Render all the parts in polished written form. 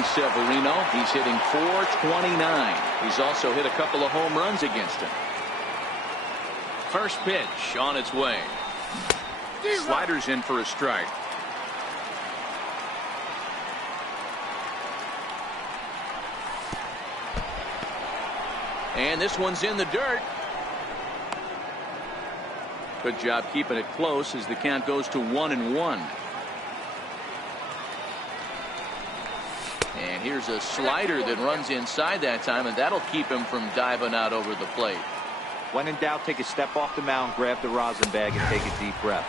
Tony Severino. He's hitting .429. He's also hit a couple of home runs against him. First pitch on its way. Sliders in for a strike. And this one's in the dirt. Good job keeping it close as the count goes to 1-1. And here's a slider that runs inside that time, and that'll keep him from diving out over the plate. When in doubt, take a step off the mound, grab the rosin bag, and take a deep breath.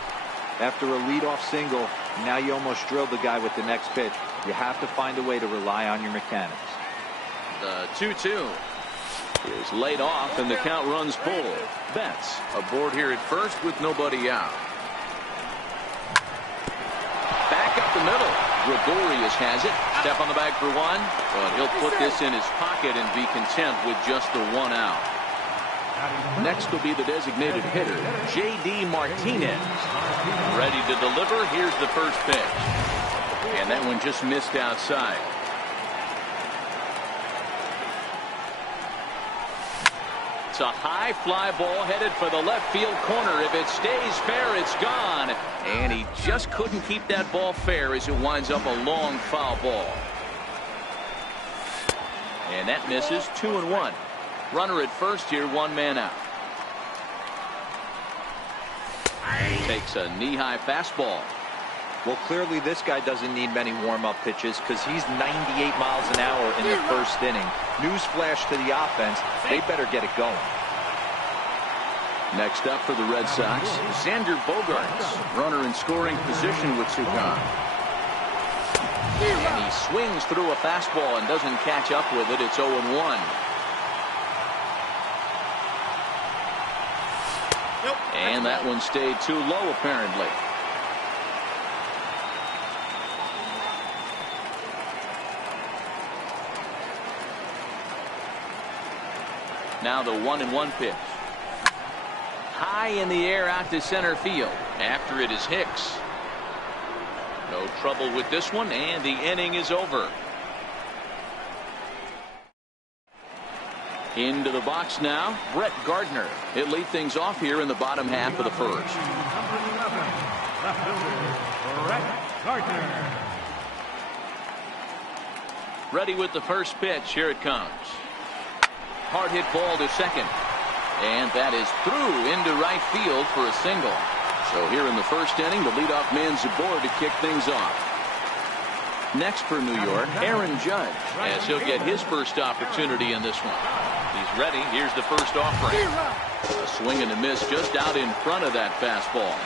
After a leadoff single, now you almost drilled the guy with the next pitch. You have to find a way to rely on your mechanics. The 2-2 is laid off, and the count runs full. Betts aboard here at first with nobody out. Back up the middle. Gregorius has it. Step on the bag for one, but he'll put this in his pocket and be content with just the one out. Next will be the designated hitter, J.D. Martinez. Ready to deliver. Here's the first pitch. And that one just missed outside. It's a high fly ball headed for the left field corner. If it stays fair, it's gone. And he just couldn't keep that ball fair as it winds up a long foul ball. And that misses. 2-1. Runner at first here, one man out. Takes a knee-high fastball. Well, clearly this guy doesn't need many warm-up pitches because he's 98 miles an hour in the first inning. Newsflash to the offense, they better get it going. Next up for the Red Sox, Xander Bogaerts, runner in scoring position with Sukan. And he swings through a fastball and doesn't catch up with it. It's 0-1. And that one stayed too low, apparently. Now the 1-1 pitch. High in the air out to center field. After it is Hicks. No trouble with this one, and the inning is over. Into the box now, Brett Gardner. He'll lead things off here in the bottom half of the first. Brett Gardner. Ready with the first pitch. Here it comes. Hard hit ball to second. And that is through into right field for a single. So here in the first inning, the leadoff man's aboard to kick things off. Next for New York, Aaron Judge, as he'll get his first opportunity in this one. He's ready. Here's the first offering. A swing and a miss just out in front of that fastball.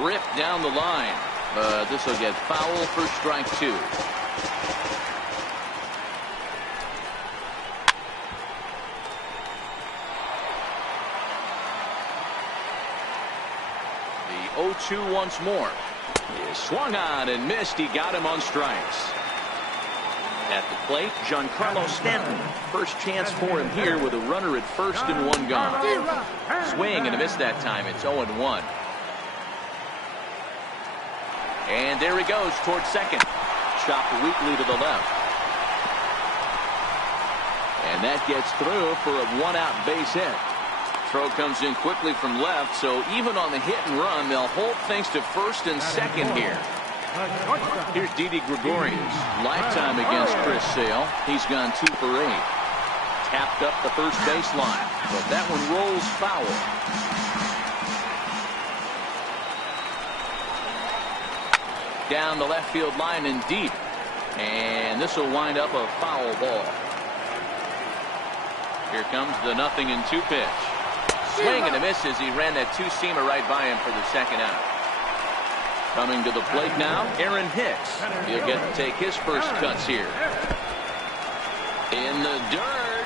Ripped down the line. This will get foul for strike two. The 0-2 once more. He swung on and missed. He got him on strikes. At the plate, Giancarlo Stanton. First chance for him here with a runner at first and one gone. Swing and a miss that time. It's 0-1. And there he goes towards second. Chopped weakly to the left. And that gets through for a one-out base hit. Throw comes in quickly from left, so even on the hit and run, they'll hold things to first and second here. Here's Didi Gregorius. Lifetime against Chris Sale. He's gone 2 for 8. Tapped up the first baseline, but that one rolls foul. Down the left field line and deep. And this will wind up a foul ball. Here comes the 0-2 pitch. Swing and a miss as he ran that two-seamer right by him for the second out. Coming to the plate now, Aaron Hicks. He'll get to take his first cuts here. In the dirt.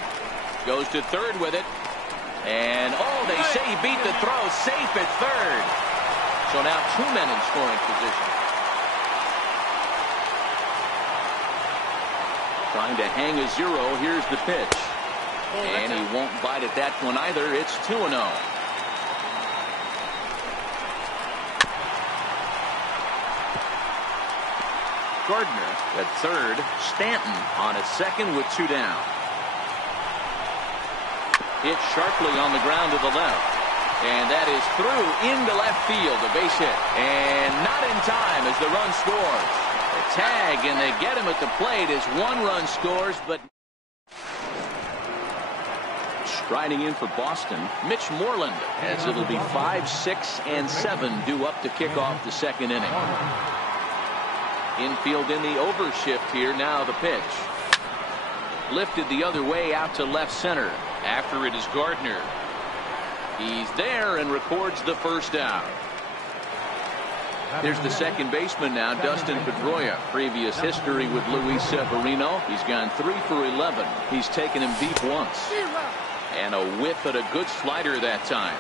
Goes to third with it. And, oh, they say he beat the throw. Safe at third. So now 2 men in scoring position. Trying to hang a 0. Here's the pitch. And he won't bite at that one either. It's 2-0. Gardner. At third, Stanton on at second with 2 down. Hit sharply on the ground to the left. And that is through into left field. A base hit. And not in time as the run scores. A tag, and they get him at the plate as 1 run scores, but striding in for Boston, Mitch Moreland, as it'll be 5, 6, and 7 due up to kick off the second inning. Infield in the overshift here. Now the pitch. Lifted the other way out to left center. After it is Gardner. He's there and records the first out. Here's the second baseman now, Dustin Pedroia. Previous history with Luis Severino. He's gone 3 for 11. He's taken him deep once. And a whiff at a good slider that time.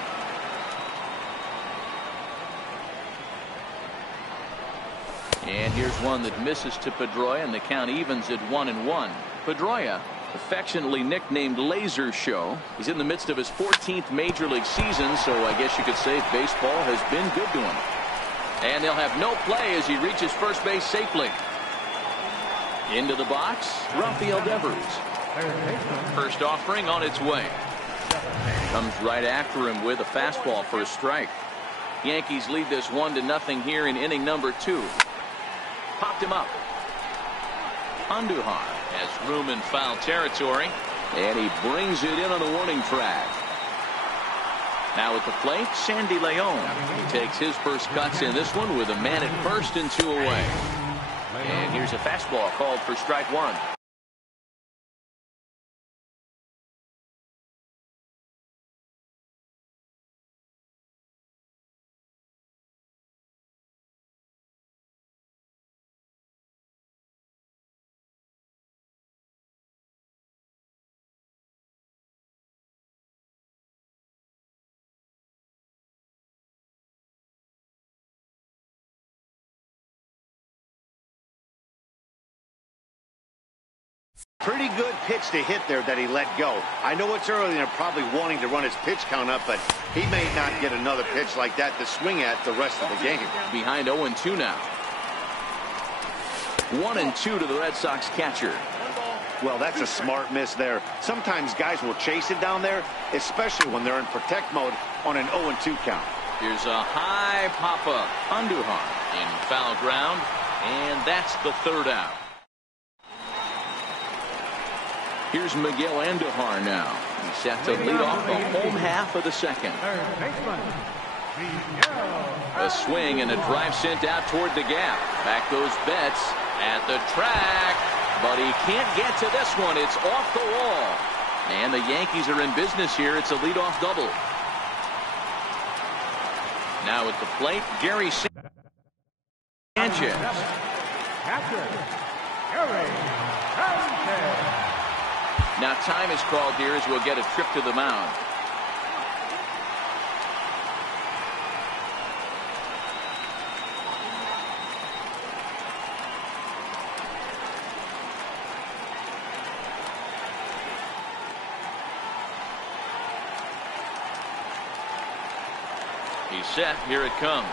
And here's one that misses to Pedroia, and the count evens at 1-1. Pedroia, affectionately nicknamed Laser Show. He's in the midst of his 14th major league season, so I guess you could say baseball has been good to him. And they'll have no play as he reaches first base safely. Into the box, Rafael Devers. First offering on its way. Comes right after him with a fastball for a strike. Yankees lead this 1-0 here in inning number 2. Popped him up. Andujar has room in foul territory, and he brings it in on the warning track. Now at the plate, Sandy Leon. He takes his first cuts in this one with a man at first and 2 away. And here's a fastball called for strike 1. Pretty good pitch to hit there that he let go. I know it's early and they're probably wanting to run his pitch count up, but he may not get another pitch like that to swing at the rest of the game. Behind 0-2 now. 1-2 to the Red Sox catcher. Well, that's a smart miss there. Sometimes guys will chase it down there, especially when they're in protect mode on an 0-2 count. Here's a high pop-up. Andujar in foul ground, and that's the third out. Here's Miguel Andujar now. He's set to lead off the home half of the second. A swing and a drive sent out toward the gap. Back goes Betts at the track, but he can't get to this one. It's off the wall. And the Yankees are in business here. It's a leadoff double. Now at the plate, Gary Sanchez. Now time is called here as we'll get a trip to the mound. He's set. Here it comes.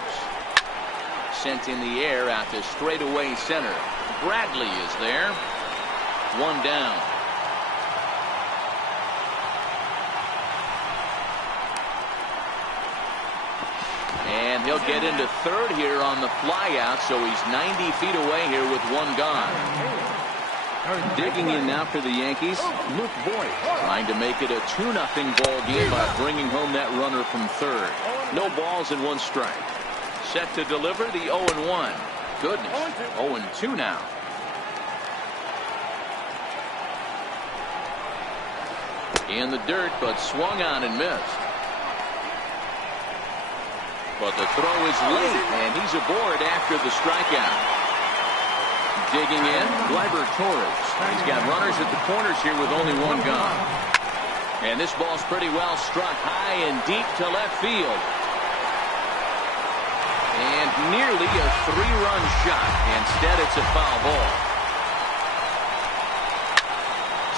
Sent in the air out to straightaway center. Bradley is there. 1 down. And he'll get into third here on the flyout, so he's 90 feet away here with 1 gone. Digging in now for the Yankees, Luke Voigt, trying to make it a 2-0 ball game by bringing home that runner from third. No balls and 1 strike. Set to deliver the 0-1. Goodness, 0-2 now. In the dirt, but swung on and missed. But the throw is late, and he's aboard after the strikeout. Digging in, Gleyber Torres. He's got runners at the corners here with only 1 gone. And this ball's pretty well struck high and deep to left field. And nearly a 3-run shot. Instead, it's a foul ball.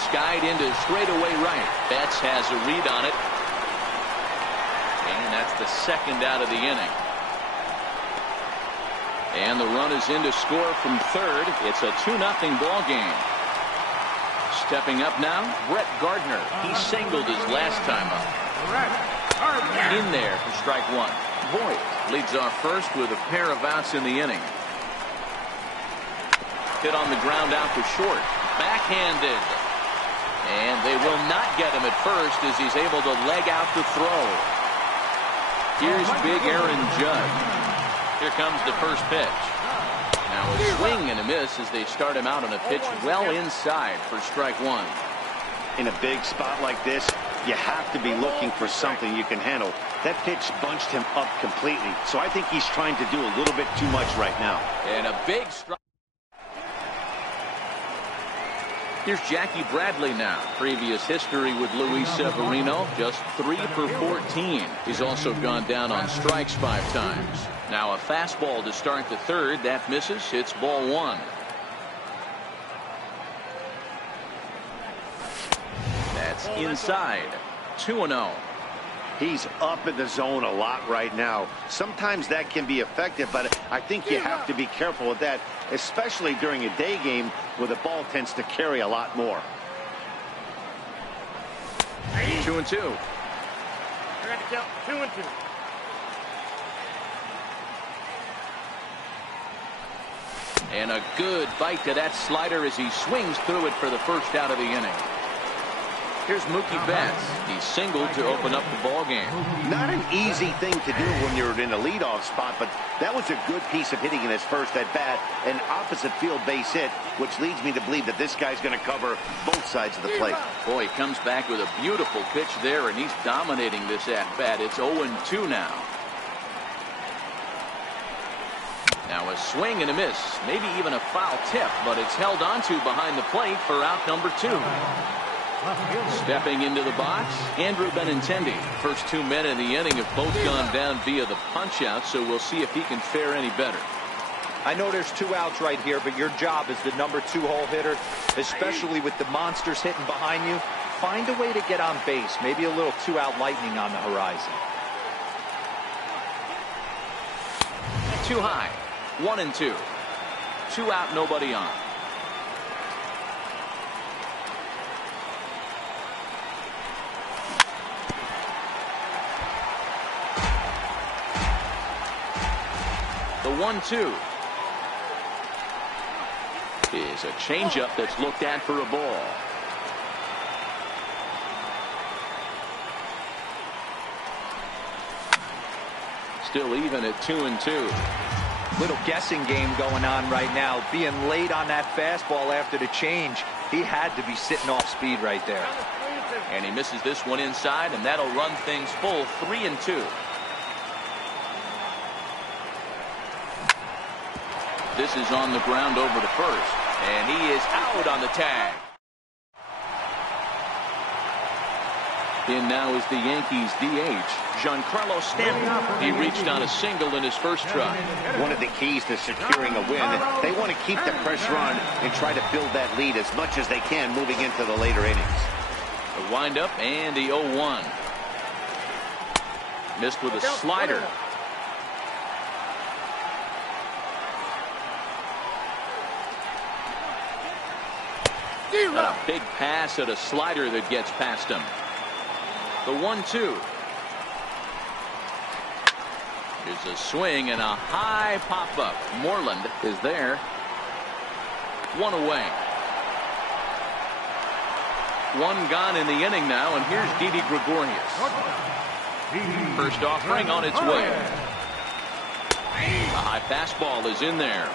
Skied into straightaway right. Betts has a read on it. And that's the second out of the inning. And the run is in to score from third. It's a 2-0 ball game. Stepping up now, Brett Gardner. He singled his last time up. In there for strike one. Voigt leads off first with a pair of outs in the inning. Hit on the ground out to short. Backhanded. And they will not get him at first as he's able to leg out to throw. Here's big Aaron Judge. Here comes the first pitch. Now a swing and a miss as they start him out on a pitch well inside for strike one. In a big spot like this, you have to be looking for something you can handle. That pitch bunched him up completely, so I think he's trying to do a little bit too much right now. And a big strike. Here's Jackie Bradley now. Previous history with Luis Severino, just 3 for 14. He's also gone down on strikes 5 times. Now a fastball to start the third. That misses. It's ball one. That's inside. 2-0. He's up in the zone a lot right now. Sometimes that can be effective, but I think you have to be careful with that, especially during a day game where the ball tends to carry a lot more. 2-2. You're going to count 2-2. And a good bite to that slider as he swings through it for the first out of the inning. Here's Mookie Betts. He singled to open up the ball game. Not an easy thing to do when you're in a leadoff spot, but that was a good piece of hitting in his first at bat, an opposite field base hit, which leads me to believe that this guy's going to cover both sides of the plate. Boy, he comes back with a beautiful pitch there, and he's dominating this at bat. It's 0-2 now. Now a swing and a miss, maybe even a foul tip, but it's held onto behind the plate for out number 2. Stepping into the box, Andrew Benintendi. First 2 men in the inning have both gone down via the punch-out, so we'll see if he can fare any better. I know there's 2 outs right here, but your job as the number 2 hole hitter, especially with the monsters hitting behind you, find a way to get on base. Maybe a little 2-out lightning on the horizon. Too high. 1-2. 2 out, nobody on. The 1-2 is a changeup that's looked at for a ball. Still even at 2-2. Little guessing game going on right now. Being late on that fastball after the change. He had to be sitting off speed right there. And he misses this one inside, and that'll run things full 3-2. This is on the ground over to first, and he is out on the tag. In now is the Yankees DH, Giancarlo Stanton. He reached on a single in his first try. One of the keys to securing a win, they want to keep the pressure on and try to build that lead as much as they can moving into the later innings. The windup and the 0-1. Missed with a slider. A big pass at a slider that gets past him. The 1-2. Here's a swing and a high pop-up. Moreland is there. 1 away. 1 gone in the inning now, and here's Didi Gregorius. First offering on its way. A high fastball is in there.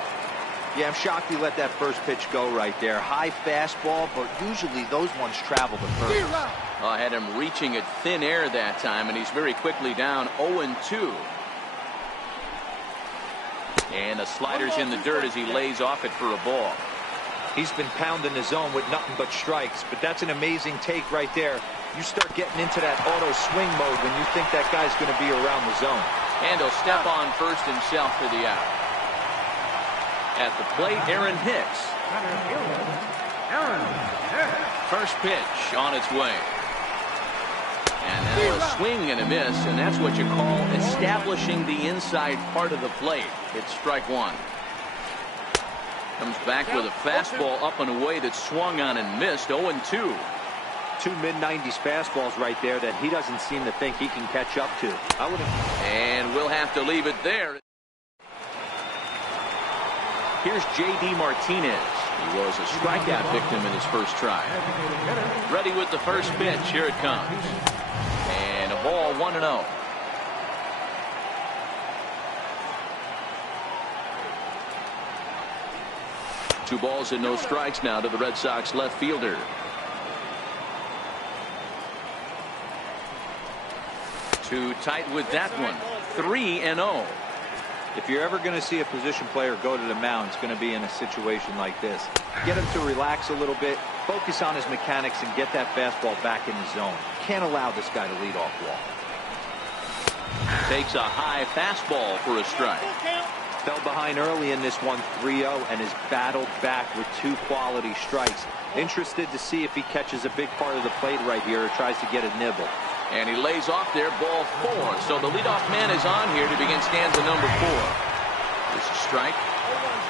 Yeah, I'm shocked he let that first pitch go right there. High fastball, but usually those ones travel to first. I had him reaching at thin air that time, and he's very quickly down 0-2. And the slider's in the dirt as he lays off it for a ball. He's been pounding the zone with nothing but strikes, but that's an amazing take right there. You start getting into that auto swing mode when you think that guy's going to be around the zone. And he'll step on first himself for the out. At the plate, Aaron Hicks. First pitch on its way. And now a swing and a miss, and that's what you call establishing the inside part of the plate. It's strike one. Comes back with a fastball up and away that swung on and missed. 0-2. Two mid-90s fastballs right there that he doesn't seem to think he can catch up to. And we'll have to leave it there. Here's J.D. Martinez. He was a strikeout victim in his first try. Ready with the first pitch. Here it comes. And a ball, 1-0. Two balls and no strikes now to the Red Sox left fielder. Too tight with that one. 3-0. If you're ever going to see a position player go to the mound, it's going to be in a situation like this. Get him to relax a little bit, focus on his mechanics, and get that fastball back in his zone. Can't allow this guy to lead off walk. Takes a high fastball for a strike. Fell behind early in this one, 3-0, and has battled back with two quality strikes. Interested to see if he catches a big part of the plate right here or tries to get a nibble. And he lays off there, ball 4. So the leadoff man is on here to begin stanza number 4. There's a strike.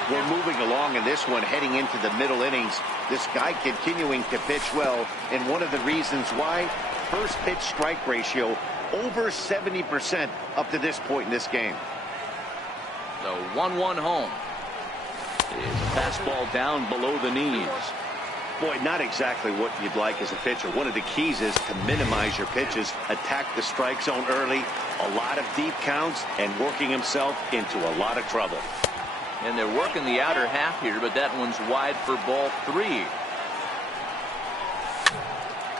We're moving along in this one, heading into the middle innings. This guy continuing to pitch well, and one of the reasons why, first pitch strike ratio over 70% up to this point in this game. The 1-1 home. Is a fastball down below the knees. Boy, not exactly what you'd like as a pitcher. One of the keys is to minimize your pitches, attack the strike zone early, a lot of deep counts, and working himself into a lot of trouble. And they're working the outer half here, but that one's wide for ball 3.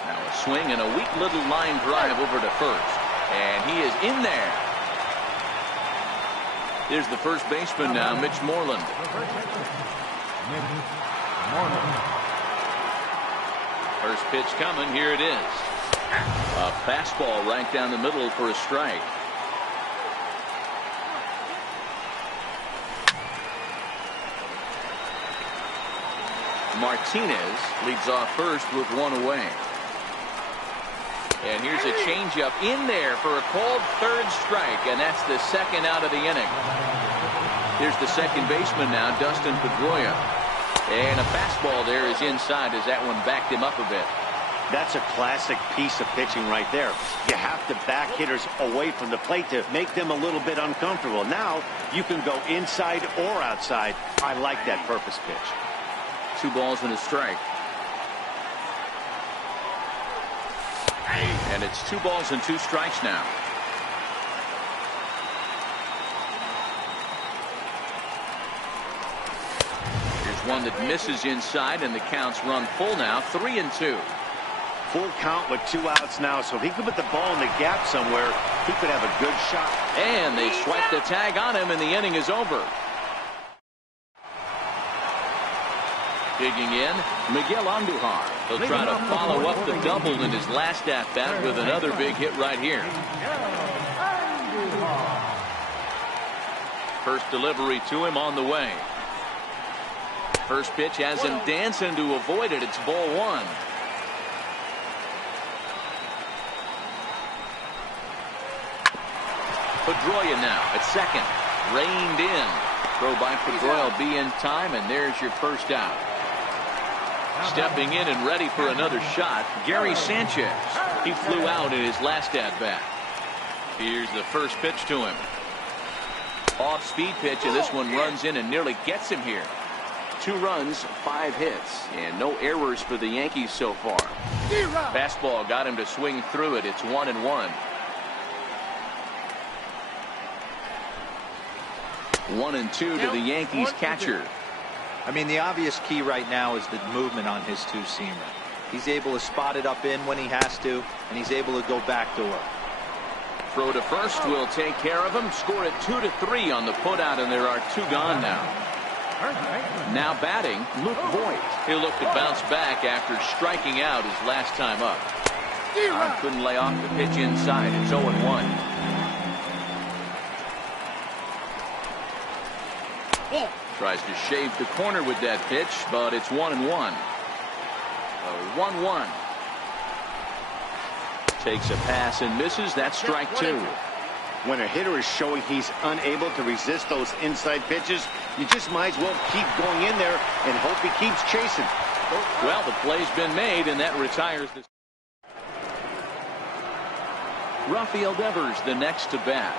Now a swing and a weak little line drive over to first. And he is in there. Here's the first baseman now, Mitch Moreland. First pitch coming. Here it is. A fastball right down the middle for a strike. Martinez leads off first with one away. And here's a changeup in there for a called third strike, and that's the second out of the inning. Here's the second baseman now, Dustin Pedroia. And a fastball there is inside as that one backed him up a bit. That's a classic piece of pitching right there. You have to back hitters away from the plate to make them a little bit uncomfortable. Now you can go inside or outside. I like that purpose pitch. 2 balls and a strike. And it's 2 balls and 2 strikes now. One that misses inside, and the count's run full now. 3-2. Full count with 2 outs now, so if he could put the ball in the gap somewhere, he could have a good shot. And they swipe the tag on him, and the inning is over. Digging in, Miguel Andujar. He'll try to follow up the double in his last at-bat with another big hit right here. First delivery to him on the way. First pitch has him dancing to avoid it. It's ball 1. Pedroia now at second. Reined in. Throw by Pedroia will be in time, and there's your first out. Stepping in and ready for another shot, Gary Sanchez. He flew out in his last at-bat. Here's the first pitch to him. Off-speed pitch, and this one runs in and nearly gets him here. 2 runs, 5 hits, and no errors for the Yankees so far. Fastball got him to swing through it. It's 1-1. 1-2 to the Yankees catcher. I mean, the obvious key right now is the movement on his two-seamer. He's able to spot it up in when he has to, and he's able to go backdoor. Throw to first will take care of him. Score it 2-3 on the putout, and there are 2 gone now. Now batting, Luke Voigt. He'll look to bounce back after striking out his last time up. Couldn't lay off the pitch inside. It's 0-1. Tries to shave the corner with that pitch, but it's 1-1. 1-1. Takes a pass and misses. That's strike two. When a hitter is showing he's unable to resist those inside pitches, you just might as well keep going in there and hope he keeps chasing. Well, the play's been made, and that retires this. Rafael Devers, the next to bat.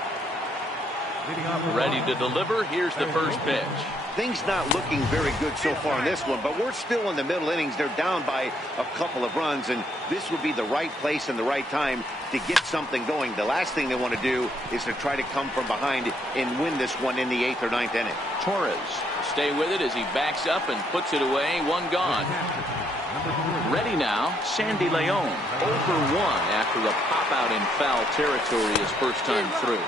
Ready to deliver. Here's the first pitch. Things not looking very good so far in this one, but we're still in the middle innings. They're down by a couple of runs, and this would be the right place and the right time to get something going. The last thing they want to do is to try to come from behind and win this one in the 8th or 9th inning. Torres stay with it as he backs up and puts it away. One gone. Ready now, Sandy Leon. 0 for 1 after a pop out in foul territory his first time through.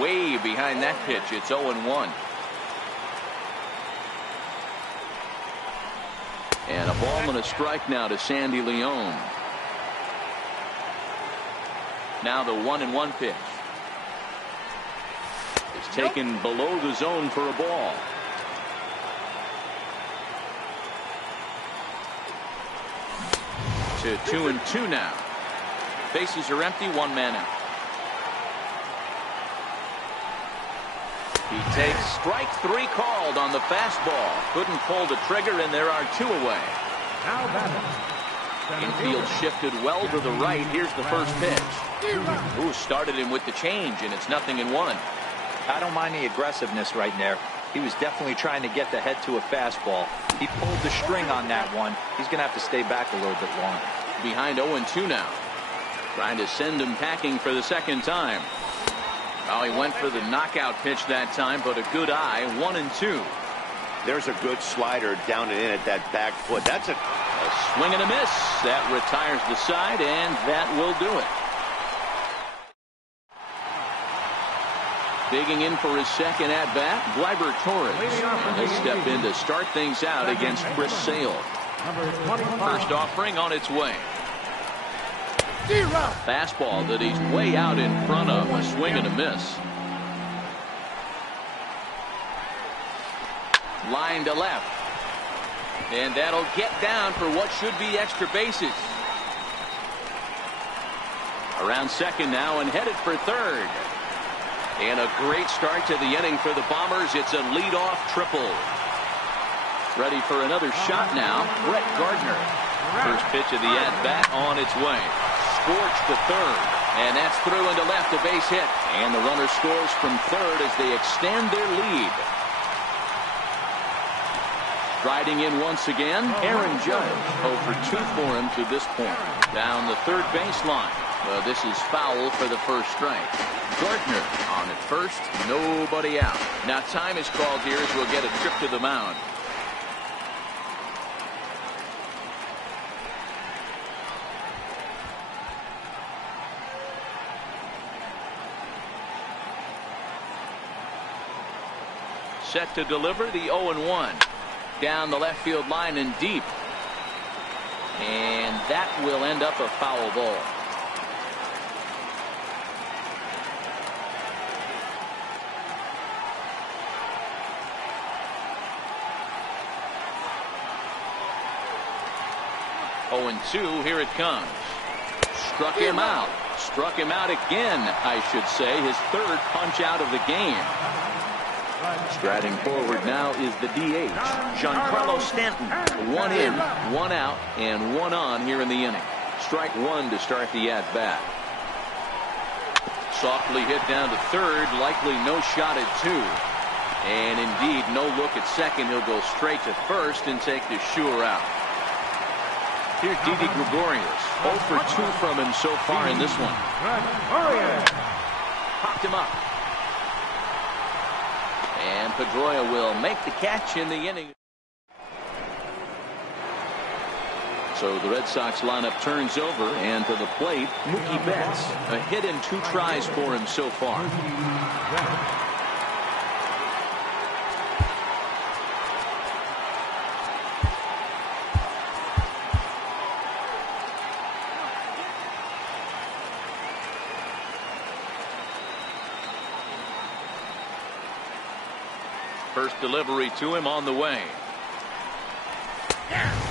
Way behind that pitch. It's 0-1. And a ball and a strike now to Sandy Leon. Now the 1-1 pitch. It's taken below the zone for a ball. To 2-2 now. Bases are empty. One man out. He takes strike 3 called on the fastball. Couldn't pull the trigger, and there are 2 away. Infield shifted well to the right. Here's the first pitch. Ooh, started him with the change, and it's 0-1. I don't mind the aggressiveness right there. He was definitely trying to get the head to a fastball. He pulled the string on that one. He's going to have to stay back a little bit longer. Behind 0-2 now. Trying to send him packing for the second time. Oh, he went for the knockout pitch that time, but a good eye. 1-2. There's a good slider down and in at that back foot. That's a swing and a miss. That retires the side, and that will do it. Digging in for his second at-bat, Gleyber Torres. And he'll step in to start things out against Chris Sale. First offering on its way. Fastball that he's way out in front of. A swing and a miss. Line to left. And that'll get down for what should be extra bases. Around second now and headed for third. And a great start to the inning for the Bombers. It's a leadoff triple. Ready for another shot now, Brett Gardner. First pitch of the at-bat on its way. Scorched to third. And that's through into left, a base hit. And the runner scores from third as they extend their lead. Striding in once again, Aaron Judge. 0 for 2 for him to this point. Down the third baseline. Well, this is foul for the first strike. Gardner on at first, nobody out. Now time is called here as we'll get a trip to the mound. Set to deliver the 0-1. Down the left field line and deep. And that will end up a foul ball. Oh, and 2, here it comes. Struck him out. Struck him out again, I should say. His third punch out of the game. Striding forward now is the DH, Giancarlo Stanton. 1 in, 1 out, and 1 on here in the inning. Strike 1 to start the at-bat. Softly hit down to third, likely no shot at 2. And indeed, no look at second. He'll go straight to first and take the sure out. Here's Didi Gregorius. 0 for 2 from him so far in this one. Popped him up. And Pedroia will make the catch in the inning. So the Red Sox lineup turns over, and to the plate, Mookie Betts. A hit in 2 tries for him so far. First delivery to him on the way.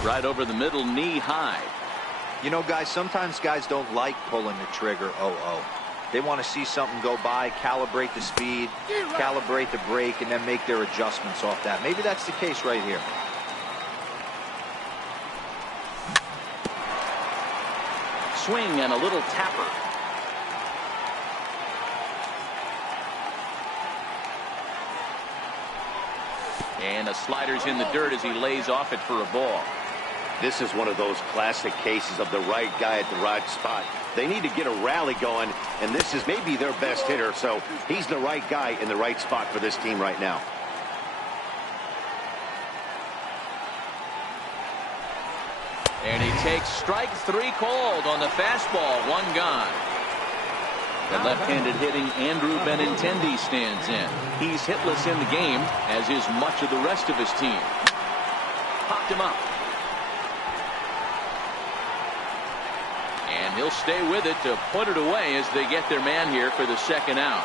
Right over the middle, knee high. You know, guys, sometimes guys don't like pulling the trigger 0-0. They want to see something go by, calibrate the speed, calibrate the brake, and then make their adjustments off that. Maybe that's the case right here. Swing and a little tapper. And the slider's in the dirt as he lays off it for a ball. This is one of those classic cases of the right guy at the right spot. They need to get a rally going, and this is maybe their best hitter, so he's the right guy in the right spot for this team right now. And he takes strike 3 called on the fastball. 1 gone. The left-handed hitting Andrew Benintendi stands in. He's hitless in the game, as is much of the rest of his team. Popped him up. And he'll stay with it to put it away as they get their man here for the second out.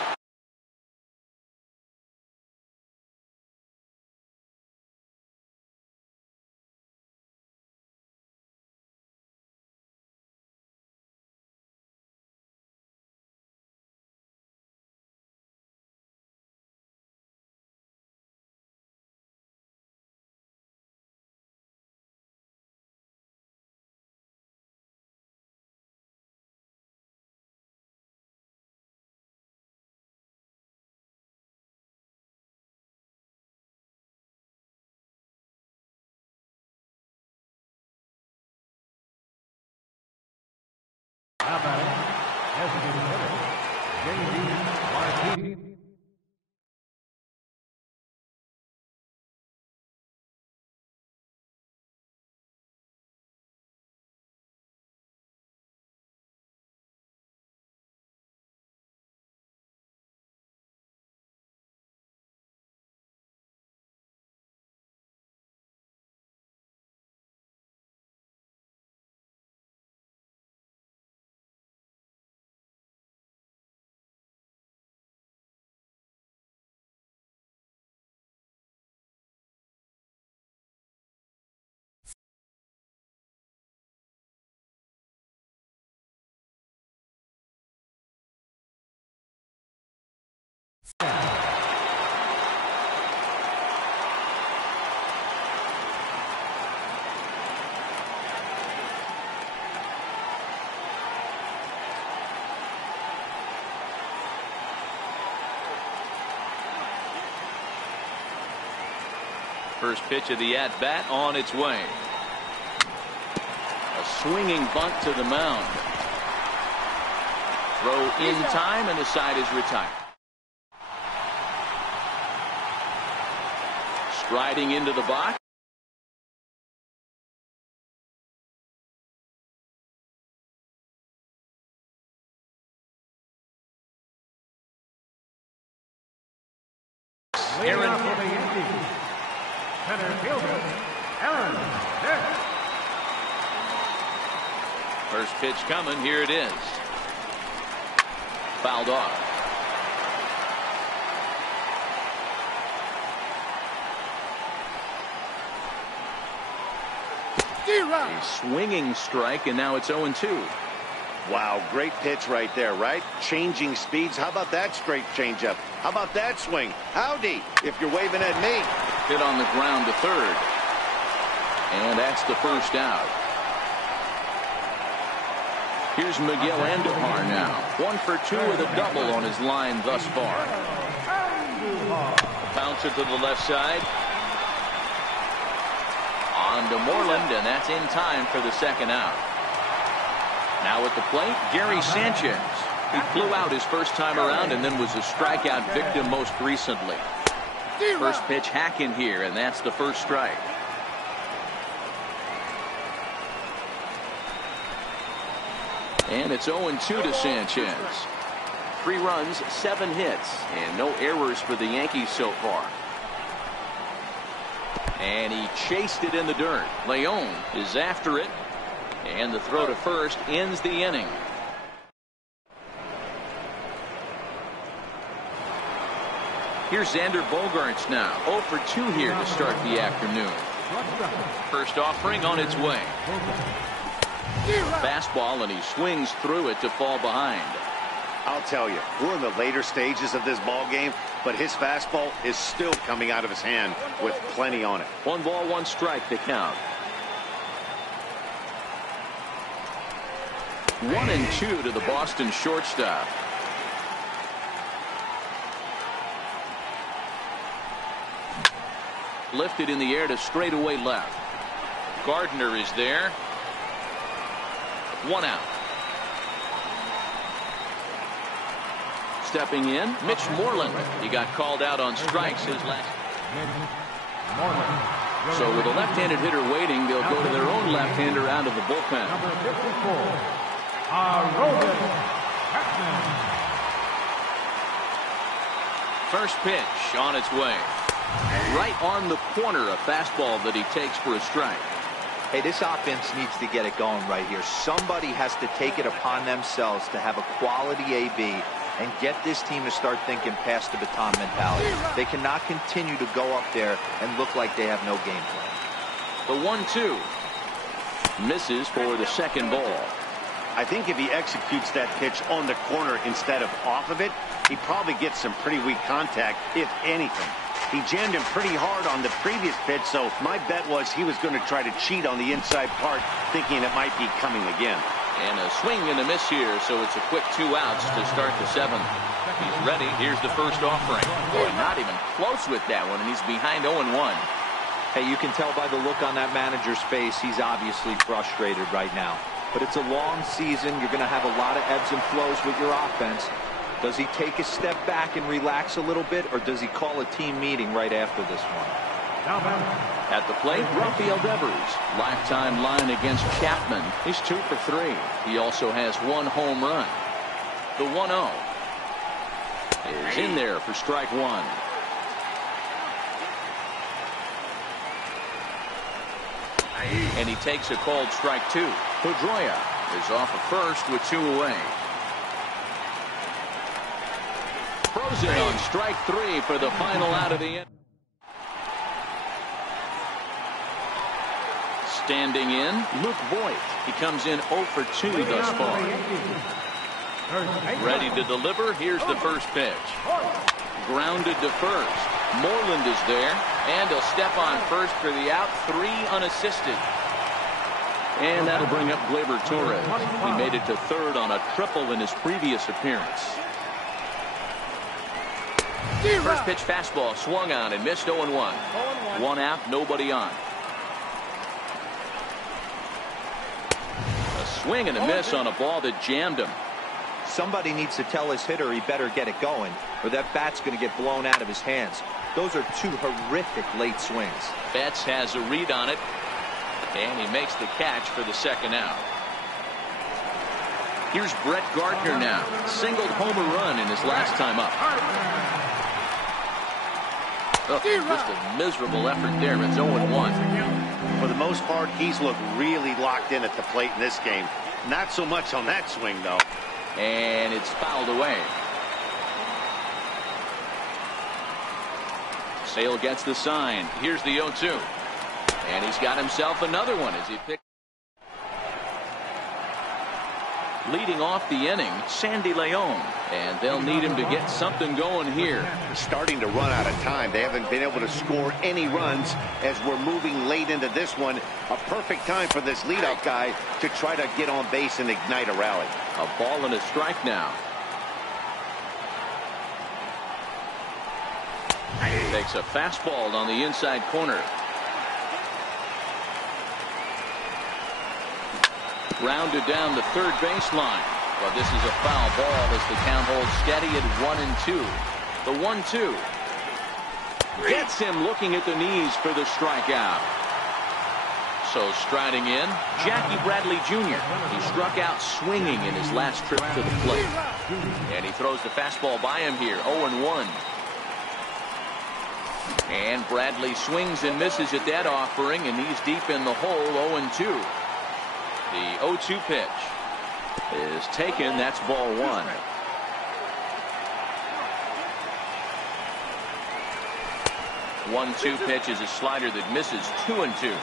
First pitch of the at-bat on its way. A swinging bunt to the mound. Throw in time, and the side is retired. Striding into the box. Aaron. Center fielder, Aaron. First pitch coming. Here it is. Fouled off. A swinging strike, and now it's 0-2. Wow, great pitch right there, right? Changing speeds. How about that straight changeup? How about that swing? Howdy, if you're waving at me. Hit on the ground to third. And that's the first out. Here's Miguel Andujar now. 1 for 2 with a double on his line thus far. Bounce it to the left side. On to Moreland, and that's in time for the second out. Now at the plate, Gary Sanchez. He flew out his first time around and then was a strikeout victim most recently. First pitch hack in here, and that's the first strike. And it's 0-2 to Sanchez. 3 runs, 7 hits, and no errors for the Yankees so far. And he chased it in the dirt. Leon is after it. And the throw to first ends the inning. Here's Xander Bogaerts now. 0 for 2 here to start the afternoon. First offering on its way. Fastball, and he swings through it to fall behind. I'll tell you, we're in the later stages of this ball game, but his fastball is still coming out of his hand with plenty on it. 1 ball, 1 strike to count. 1-2 to the Boston shortstop. Lifted in the air to straightaway left. Gardner is there. 1 out. Stepping in, Mitch Moreland. He got called out on strikes his last. So with a left-handed hitter waiting, they'll go to their own left-hander out of the bullpen. Number 54, First pitch on its way. Right on the corner, a fastball that he takes for a strike. Hey, this offense needs to get it going right here. Somebody has to take it upon themselves to have a quality AB and get this team to start thinking past the baton mentality. They cannot continue to go up there and look like they have no game plan. The 1-2 misses for the second ball. I think if he executes that pitch on the corner instead of off of it, he probably gets some pretty weak contact, if anything. He jammed him pretty hard on the previous pitch, so my bet was he was going to try to cheat on the inside part, thinking it might be coming again. And a swing and a miss here, so it's a quick 2 outs to start the 7th. He's ready. Here's the first offering. Boy, not even close with that one, and he's behind 0-1. Hey, you can tell by the look on that manager's face, he's obviously frustrated right now. But it's a long season. You're going to have a lot of ebbs and flows with your offense. Does he take a step back and relax a little bit, or does he call a team meeting right after this one? At the plate, Rafael Devers. Lifetime line against Chapman. He's 2 for 3. He also has 1 home run. The 1-0 is in there for strike 1. And he takes a called strike 2. Pedroia is off of first with 2 away. Frozen on strike 3 for the final out of the inning. Standing in, Luke Voigt. He comes in 0 for 2 thus far. Ready to deliver. Here's the first pitch. Grounded to first. Moreland is there, and he'll step on first for the out. 3 unassisted. And that'll bring up Gleyber Torres. He made it to third on a triple in his previous appearance. First pitch fastball swung on and missed. 0-1. 1 out, nobody on. A swing and a miss on a ball that jammed him. Somebody needs to tell his hitter he better get it going, or that bat's going to get blown out of his hands. Those are 2 horrific late swings. Betts has a read on it, and he makes the catch for the second out. Here's Brett Gardner now. Singled homer run in his last time up. Oh, just a miserable effort there. It's 0-1. For the most part, he's looked really locked in at the plate in this game. Not so much on that swing, though. And it's fouled away. Sale gets the sign. Here's the 0-2. And he's got himself another one as he picks. Leading off the inning, Sandy Leon. And they'll need him to get something going here. Starting to run out of time. They haven't been able to score any runs as we're moving late into this one. A perfect time for this leadoff guy to try to get on base and ignite a rally. A ball and a strike now. Takes a fastball on the inside corner. Rounded down the third baseline. But this is a foul ball as the count holds steady at 1-2. The 1-2 gets him looking at the knees for the strikeout. So striding in, Jackie Bradley Jr. He struck out swinging in his last trip to the plate. And he throws the fastball by him here. 0-1. And Bradley swings and misses at that offering, and he's deep in the hole. 0-2. The 0-2 pitch is taken. That's ball 1. One-two pitch is a slider that misses. 2-2.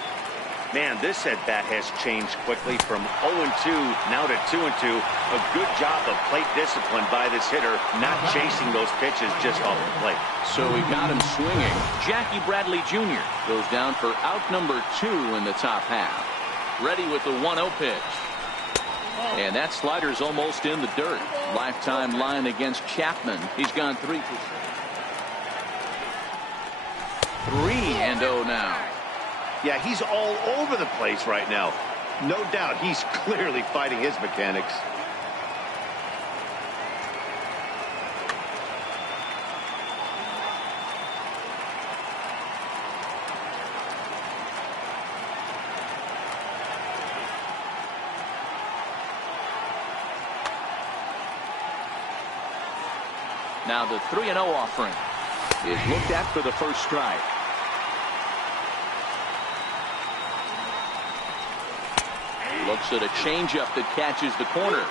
Man, this at-bat has changed quickly from 0-2 now to 2-2. A good job of plate discipline by this hitter, not chasing those pitches just off the plate. So he got him swinging. Jackie Bradley Jr. goes down for out number 2 in the top half. Ready with the 1-0 pitch. And that slider's almost in the dirt. Lifetime line against Chapman. He's gone 3 for 3-0 now. Yeah, he's all over the place right now. No doubt he's clearly fighting his mechanics. Now the 3-0 offering is looked at for the first strike. Looks at a changeup that catches the corner.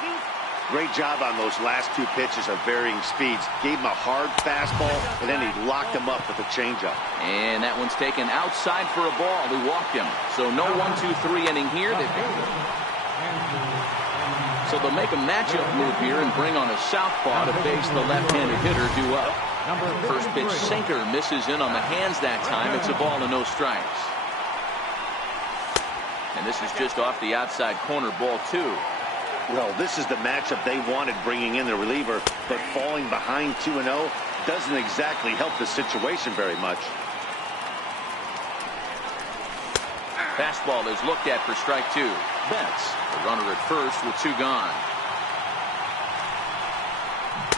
Great job on those last 2 pitches of varying speeds. Gave him a hard fastball, and then he locked him up with a changeup. And that one's taken outside for a ball. He walked him. So no 1-2-3 inning here. So they'll make a matchup move here and bring on a southpaw to face the left-handed hitter due up. First pitch sinker misses in on the hands that time. It's a ball and no strikes. And this is just off the outside corner, ball 2. Well, this is the matchup they wanted, bringing in the reliever, but falling behind 2-0 doesn't exactly help the situation very much. Fastball is looked at for strike 2. Betts, the runner at first with 2 gone.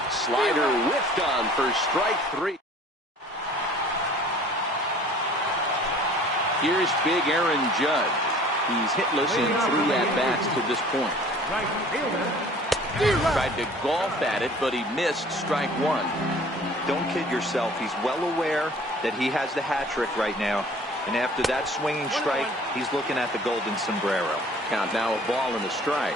Slider whiffed on for strike 3. Here's big Aaron Judge. He's hitless in 3 at-bats to this point. Tried to golf at it, but he missed strike 1. Don't kid yourself. He's well aware that he has the hat trick right now. And after that swinging strike, he's looking at the golden sombrero. Count now a ball and a strike.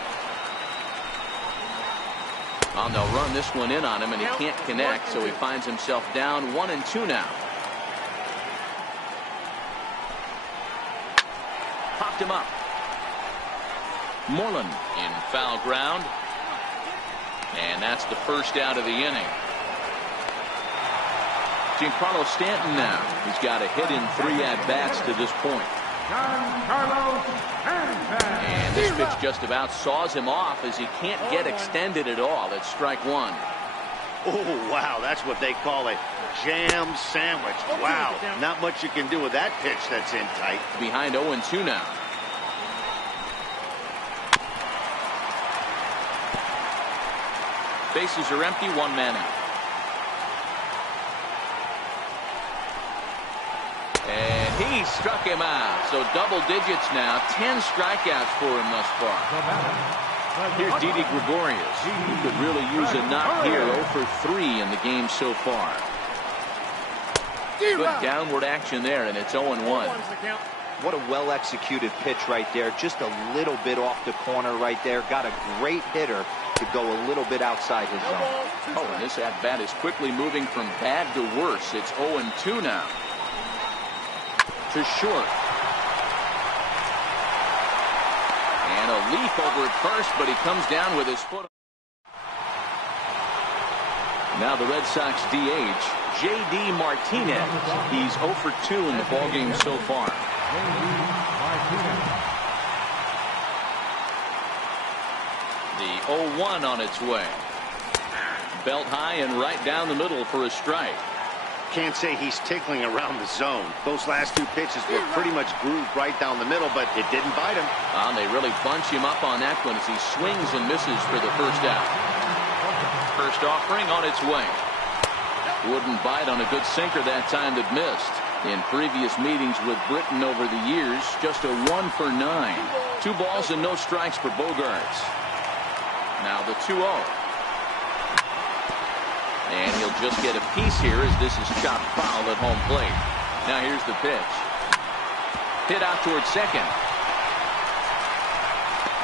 Well, they'll run this one in on him, and he can't connect, so he finds himself down 1-2 now. Popped him up. Moreland in foul ground. And that's the first out of the inning. Giancarlo Stanton now. He's got a hit in 3 at-bats to this point. And this pitch just about saws him off as he can't get extended at all. It's strike 1. Oh, wow, that's what they call a jam sandwich. Wow, not much you can do with that pitch that's in tight. Behind 0-2 now. Bases are empty, 1 man out. And he struck him out. So double digits now. 10 strikeouts for him thus far. Here's Didi Gregorius. He could really use a knock here. 0 for 3 in the game so far. Good downward action there, and it's 0-1. What a well-executed pitch right there. Just a little bit off the corner right there. Got a great hitter to go a little bit outside his zone. Oh, and this at-bat is quickly moving from bad to worse. It's 0-2 now. To short. And a leap over at first, but he comes down with his foot. Now the Red Sox DH, J.D. Martinez. He's 0 for 2 in the ballgame so far. The 0-1 on its way. Belt high and right down the middle for a strike. Can't say he's tickling around the zone. Those last 2 pitches were pretty much grooved right down the middle, but it didn't bite him. Well, they really bunch him up on that one as he swings and misses for the first out. First offering on its way. Wouldn't bite on a good sinker that time that missed. In previous meetings with Britton over the years, just a 1 for 9. 2 balls and no strikes for Bogaerts. Now the 2-0. And he'll just get a piece here as this is chopped foul at home plate. Now here's the pitch. Hit out towards second.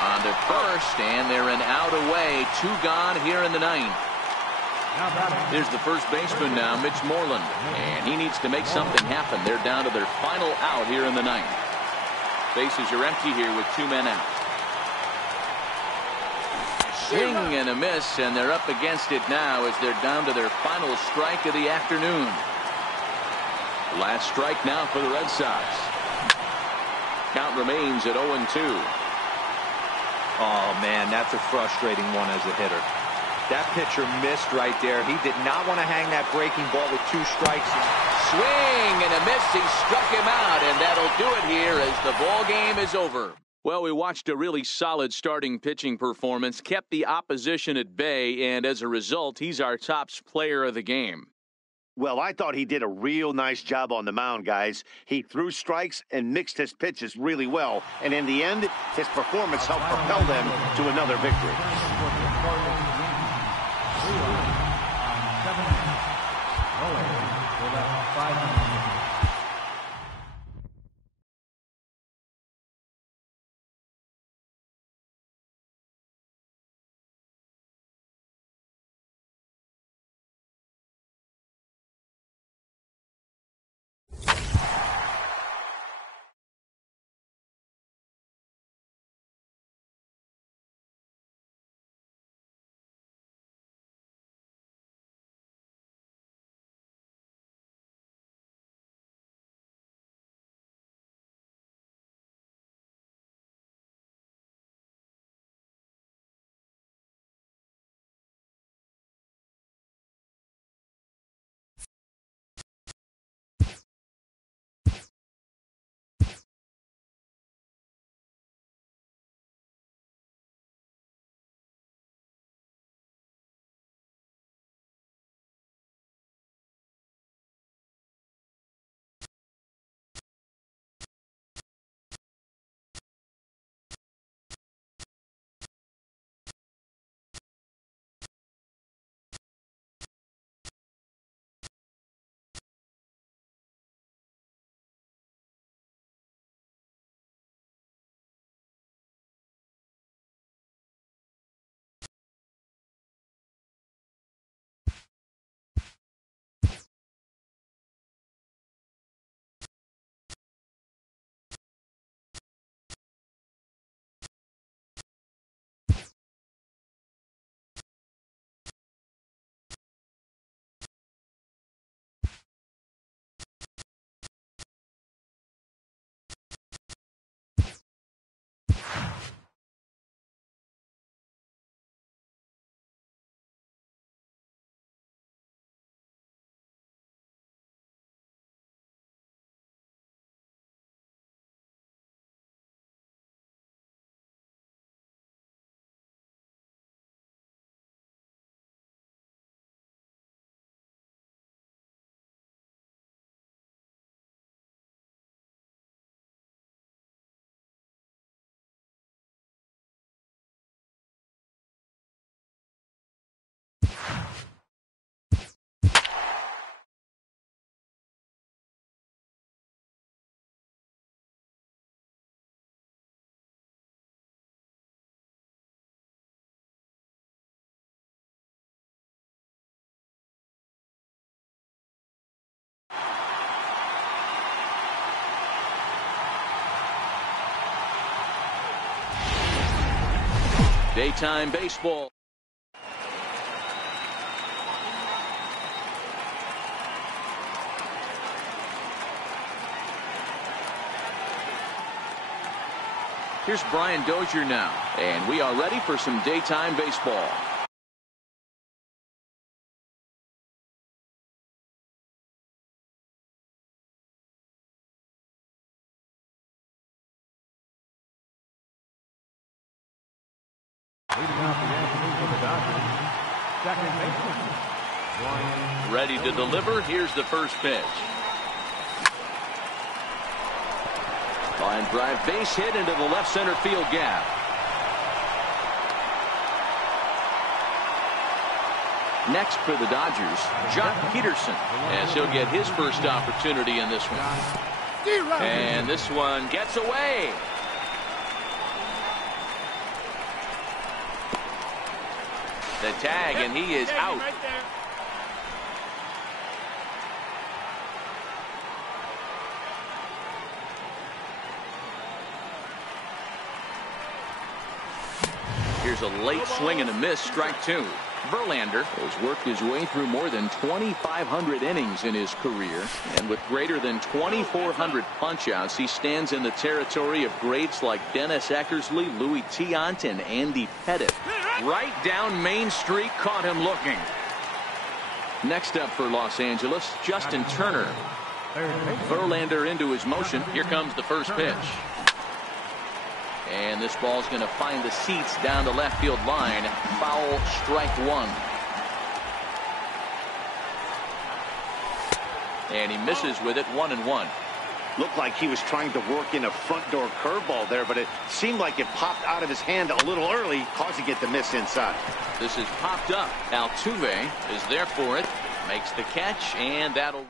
On to first, and they're an out away. 2 gone here in the 9th. Here's the first baseman now, Mitch Moreland. And he needs to make something happen. They're down to their final out here in the 9th. Bases are empty here with 2 men out. Swing and a miss, and they're up against it now as they're down to their final strike of the afternoon. Last strike now for the Red Sox. Count remains at 0-2. Oh, man, that's a frustrating one as a hitter. That pitcher missed right there. He did not want to hang that breaking ball with 2 strikes. Swing and a miss. He struck him out, and that'll do it here as the ball game is over. Well, we watched a really solid starting pitching performance, kept the opposition at bay, and as a result, he's our top player of the game. Well, I thought he did a real nice job on the mound, guys. He threw strikes and mixed his pitches really well. And in the end, his performance helped propel them to another victory. Daytime baseball. Here's Brian Dozier now, and we are ready for some daytime baseball. Leading off the afternoon for the Dodgers, second baseman, Brian. Ready to deliver. Here's the first pitch. Line drive base hit into the left center field gap. Next for the Dodgers, Jock Peterson, as he'll get his first opportunity in this one. And this one gets away. The tag, and he is out. Here's a late swing and a miss, strike two. Verlander has worked his way through more than 2,500 innings in his career, and with greater than 2,400 punch-outs, he stands in the territory of greats like Dennis Eckersley, Louis Tiant, and Andy Pettitte. Right down Main Street, caught him looking. Next up for Los Angeles, Justin Turner. Verlander into his motion. Here comes the first pitch. And this ball's going to find the seats down the left field line. Foul, strike one. And he misses with it, 1-1. Looked like he was trying to work in a front door curveball there, but it seemed like it popped out of his hand a little early, causing it to miss inside. This is popped up. Altuve is there for it. Makes the catch, and that'll...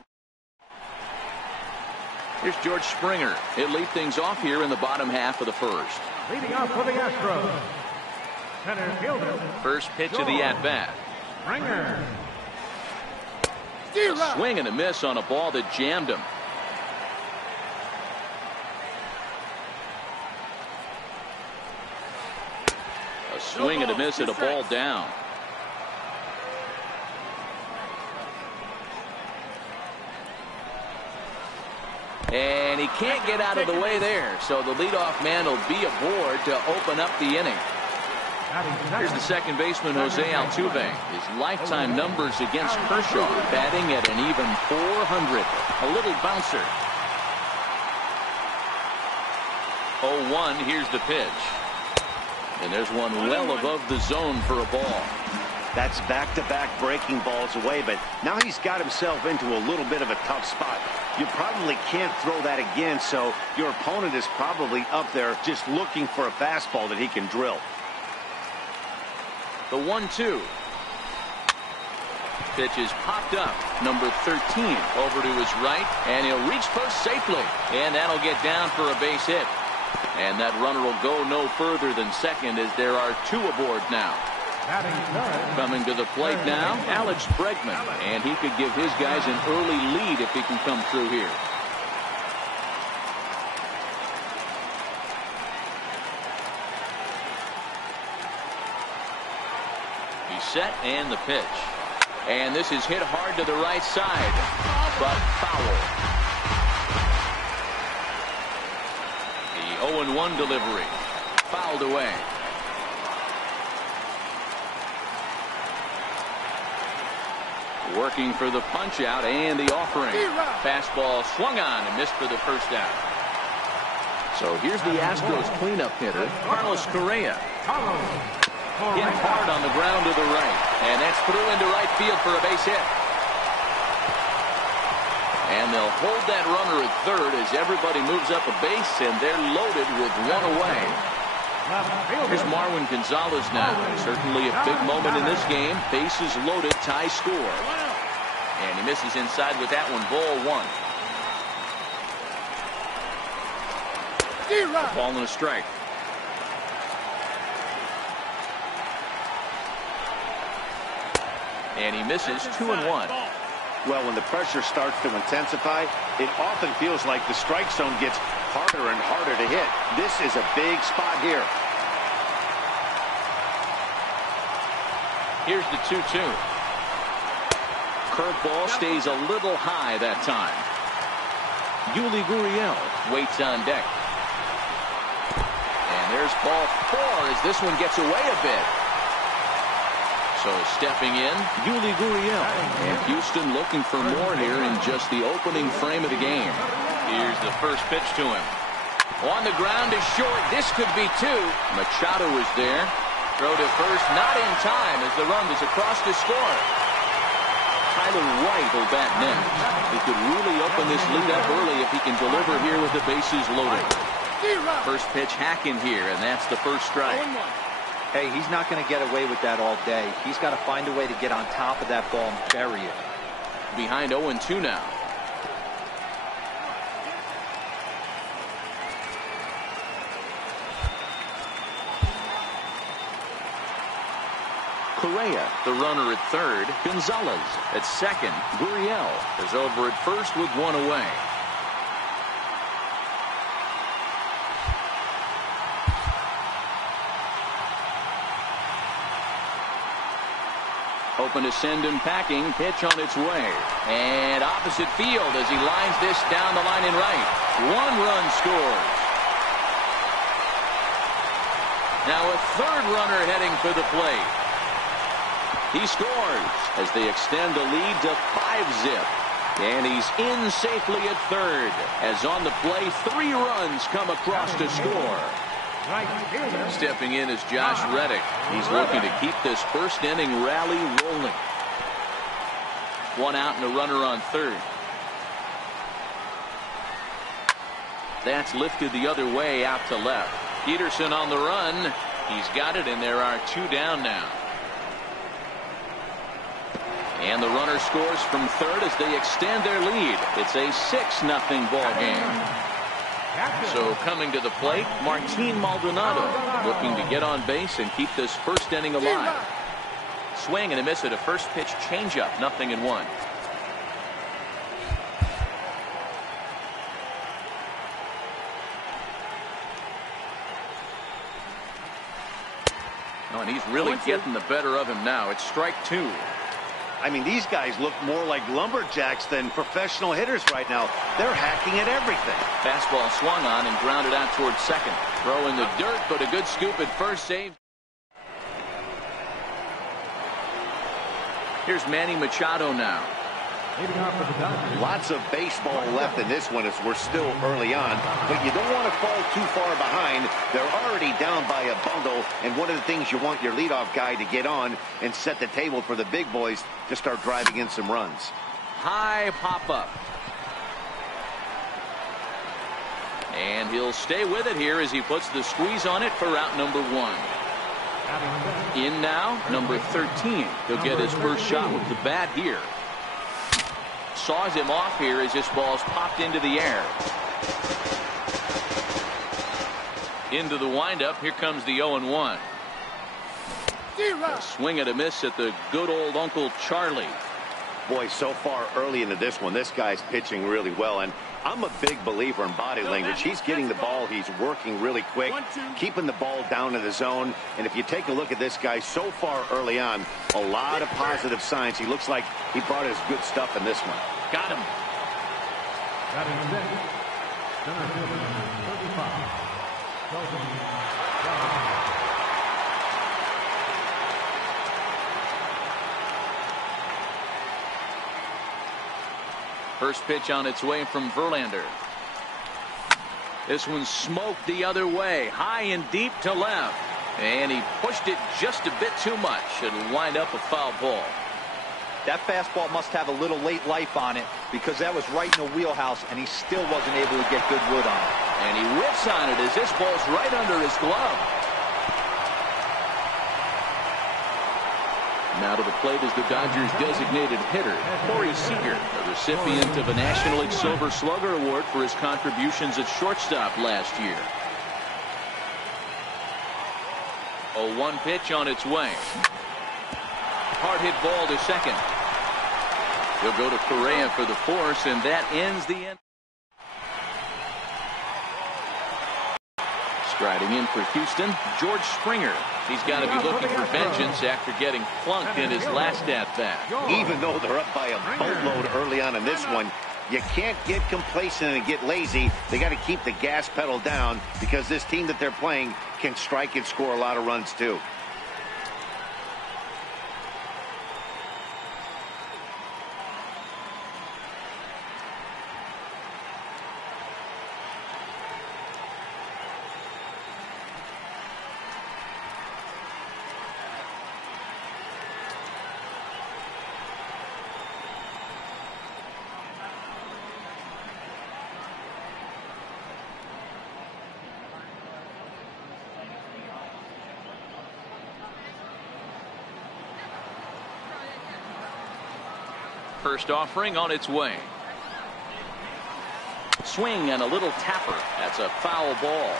Here's George Springer. He'll lead things off here in the bottom half of the first. Leading off for the Astros, center fielder. First pitch of the at-bat. Springer. A swing and a miss on a ball that jammed him. A swing and a miss at a ball down. And he can't get out of the way there, so the leadoff man will be aboard to open up the inning. Here's the second baseman, Jose Altuve. His lifetime numbers against Kershaw, batting at an even .400. A little bouncer. 0-1, here's the pitch. And there's one well above the zone for a ball. That's back-to-back breaking balls away, but now he's got himself into a little bit of a tough spot. You probably can't throw that again, so your opponent is probably up there just looking for a fastball that he can drill. The 1-2. Pitch is popped up. Number 13 over to his right, and he'll reach first safely. And that'll get down for a base hit. And that runner will go no further than second as there are two aboard now. Coming to the plate now, Alex Bregman, and he could give his guys an early lead if he can come through here. He's set, and the pitch. And this is hit hard to the right side, but foul. The 0-1 delivery, fouled away. Working for the punch out and the offering. Fastball swung on and missed for the first out. So here's the Astros cleanup hitter, Carlos Correa. Hit hard on the ground to the right. And that's through into right field for a base hit. And they'll hold that runner at third as everybody moves up a base, and they're loaded with one away. Here's Marwin Gonzalez now. Certainly a big moment in this game. Bases loaded, tie score. And he misses inside with that one. Ball one. A ball and a strike. And he misses 2-1. Well, when the pressure starts to intensify, it often feels like the strike zone gets harder and harder to hit. This is a big spot here. Here's the 2-2. Curveball stays a little high that time. Yuli Gurriel waits on deck. And there's ball four as this one gets away a bit. So stepping in, Yuli Gurriel. And Houston looking for more here in just the opening frame of the game. Here's the first pitch to him. On the ground is short. This could be two. Machado is there. Throw to first, not in time as the run is across to score. Tyler White will bat next. He could really open this lead up early if he can deliver here with the bases loaded. First pitch hacking here, and that's the first strike. Hey, he's not going to get away with that all day. He's got to find a way to get on top of that ball and bury it. Behind 0-2 now. Correa, the runner at third. Gonzalez at second. Gurriel is over at first with one away. Hoping to send him packing. Pitch on its way. And opposite field as he lines this down the line in right. 1 run scores. Now a third runner heading for the plate. He scores as they extend the lead to 5-zip. And he's in safely at third as on the play 3 runs come across to score. Stepping in is Josh Reddick. He's looking to keep this first inning rally rolling. 1 out and a runner on third. That's lifted the other way out to left. Peterson on the run. He's got it, and there are 2 down now. And the runner scores from third as they extend their lead. It's a 6-0 ball game. So coming to the plate, Martin Maldonado looking to get on base and keep this first inning alive. Swing and a miss at a first pitch changeup, 0-1. Oh, and he's really getting the better of him now. It's strike 2. I mean, these guys look more like lumberjacks than professional hitters right now. They're hacking at everything. Fastball swung on and grounded out towards second. Throw in the dirt, but a good scoop at first. Save. Here's Manny Machado now. Lots of baseball left in this one as we're still early on, but you don't want to fall too far behind. They're already down by a bundle, and one of the things you want your leadoff guy to get on and set the table for the big boys to start driving in some runs. High pop up. And he'll stay with it here as he puts the squeeze on it for out number 1. In now, number 13. He'll get his first shot with the bat here. Saws him off here as this ball's popped into the air. Into the windup. Here comes the 0-1. A swing and a miss at the good old Uncle Charlie. Boy, so far early into this one, this guy's pitching really well, and I'm a big believer in body language. He's getting the ball. He's working really quick, keeping the ball down in the zone. And if you take a look at this guy so far early on, a lot of positive signs. He looks like he brought his good stuff in this one. Got him. First pitch on its way from Verlander. This one smoked the other way, high and deep to left. And he pushed it just a bit too much. It'll wind up a foul ball. That fastball must have a little late life on it because that was right in the wheelhouse, and he still wasn't able to get good wood on it. And he whiffs on it as this ball's right under his glove. Now to the plate is the Dodgers' designated hitter, Corey Seager, a recipient of a National League Silver Slugger Award for his contributions at shortstop last year. 0-1 pitch on its way. Hard hit ball to second. He'll go to Correa for the force, and that ends the end. Striding in for Houston, George Springer. He's got to be looking for vengeance after getting plunked in his last at-bat. Even though they're up by a boatload early on in this one, you can't get complacent and get lazy. They got to keep the gas pedal down because this team that they're playing can strike and score a lot of runs too. First offering on its way. Swing and a little tapper. That's a foul ball.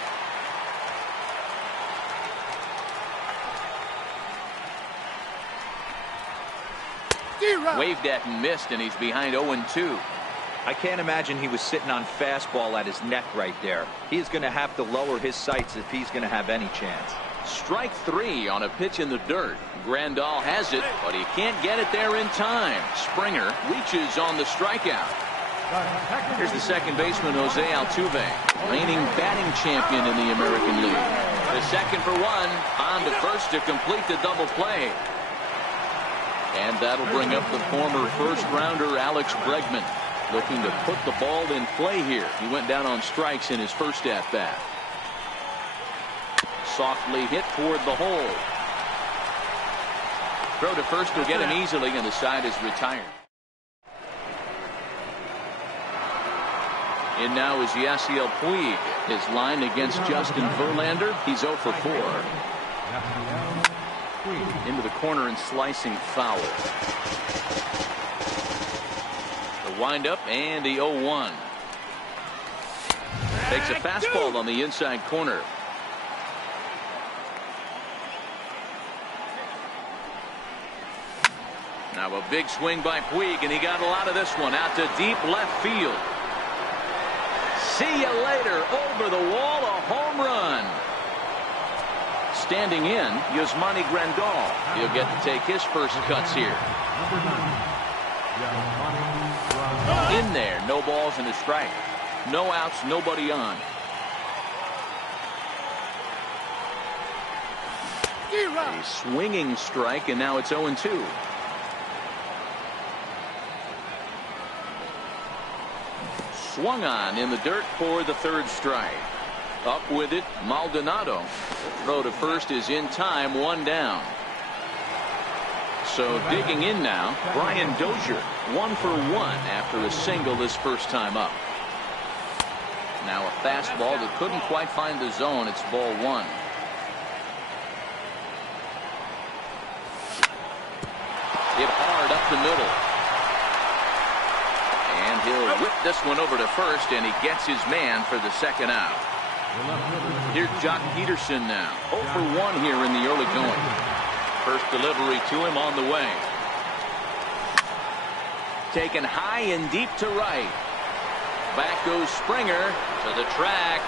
Waved at and missed, and he's behind 0-2. I can't imagine he was sitting on fastball at his neck right there. He is going to have to lower his sights if he's going to have any chance. Strike 3 on a pitch in the dirt. Grandal has it, but he can't get it there in time. Springer reaches on the strikeout. Here's the second baseman, Jose Altuve, reigning batting champion in the American League. The second for one, on to first to complete the double play. And that'll bring up the former first-rounder Alex Bregman, looking to put the ball in play here. He went down on strikes in his first at-bat. Softly hit toward the hole. Throw to first will get him easily, and the side is retired. And now is Yasiel Puig. His line against Justin Verlander. He's 0 for 4. Into the corner and slicing foul. The windup and the 0-1. Takes a fastball on the inside corner. Now a big swing by Puig, and he got a lot of this one out to deep left field. See you later. Over the wall, a home run. Standing in, Yasmani Grandal. He'll get to take his first cuts here. In there, no balls and a strike. No outs, nobody on. A swinging strike, and now it's 0-2. Swung on in the dirt for the third strike. Up with it, Maldonado. Throw to first is in time, 1 down. So digging in now, Brian Dozier, 1 for 1 after a single his first time up. Now a fastball that couldn't quite find the zone. It's ball 1. Hit hard up the middle. And he'll whip this one over to first, and he gets his man for the second out. Here's Jock Peterson now. 0 for 1 here in the early going. First delivery to him on the way. Taken high and deep to right. Back goes Springer to the track.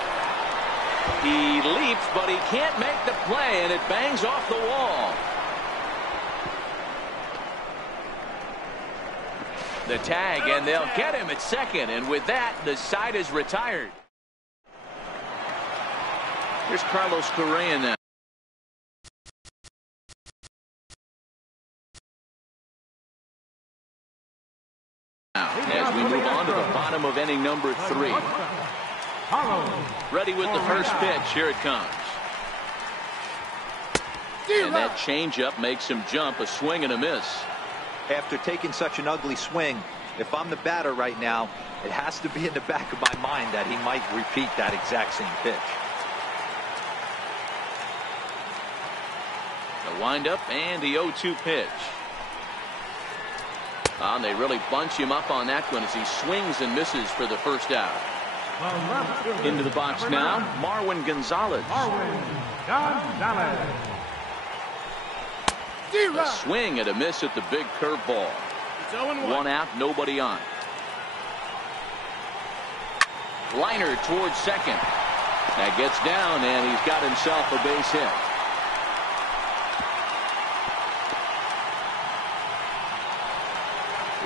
He leaps, but he can't make the play, and it bangs off the wall. The tag, and they'll get him at second, and with that, the side is retired. Here's Carlos Correa now. As we move on to the bottom of inning number 3. Ready with the first pitch. Here it comes. And that changeup makes him jump. A swing and a miss. After taking such an ugly swing, if I'm the batter right now, it has to be in the back of my mind that he might repeat that exact same pitch. The windup and the 0-2 pitch. And they really bunch him up on that one as he swings and misses for the first out. Into the box now, Marwin Gonzalez. A swing and a miss at the big curveball. 1 out, nobody on. Liner towards second. That gets down, and he's got himself a base hit.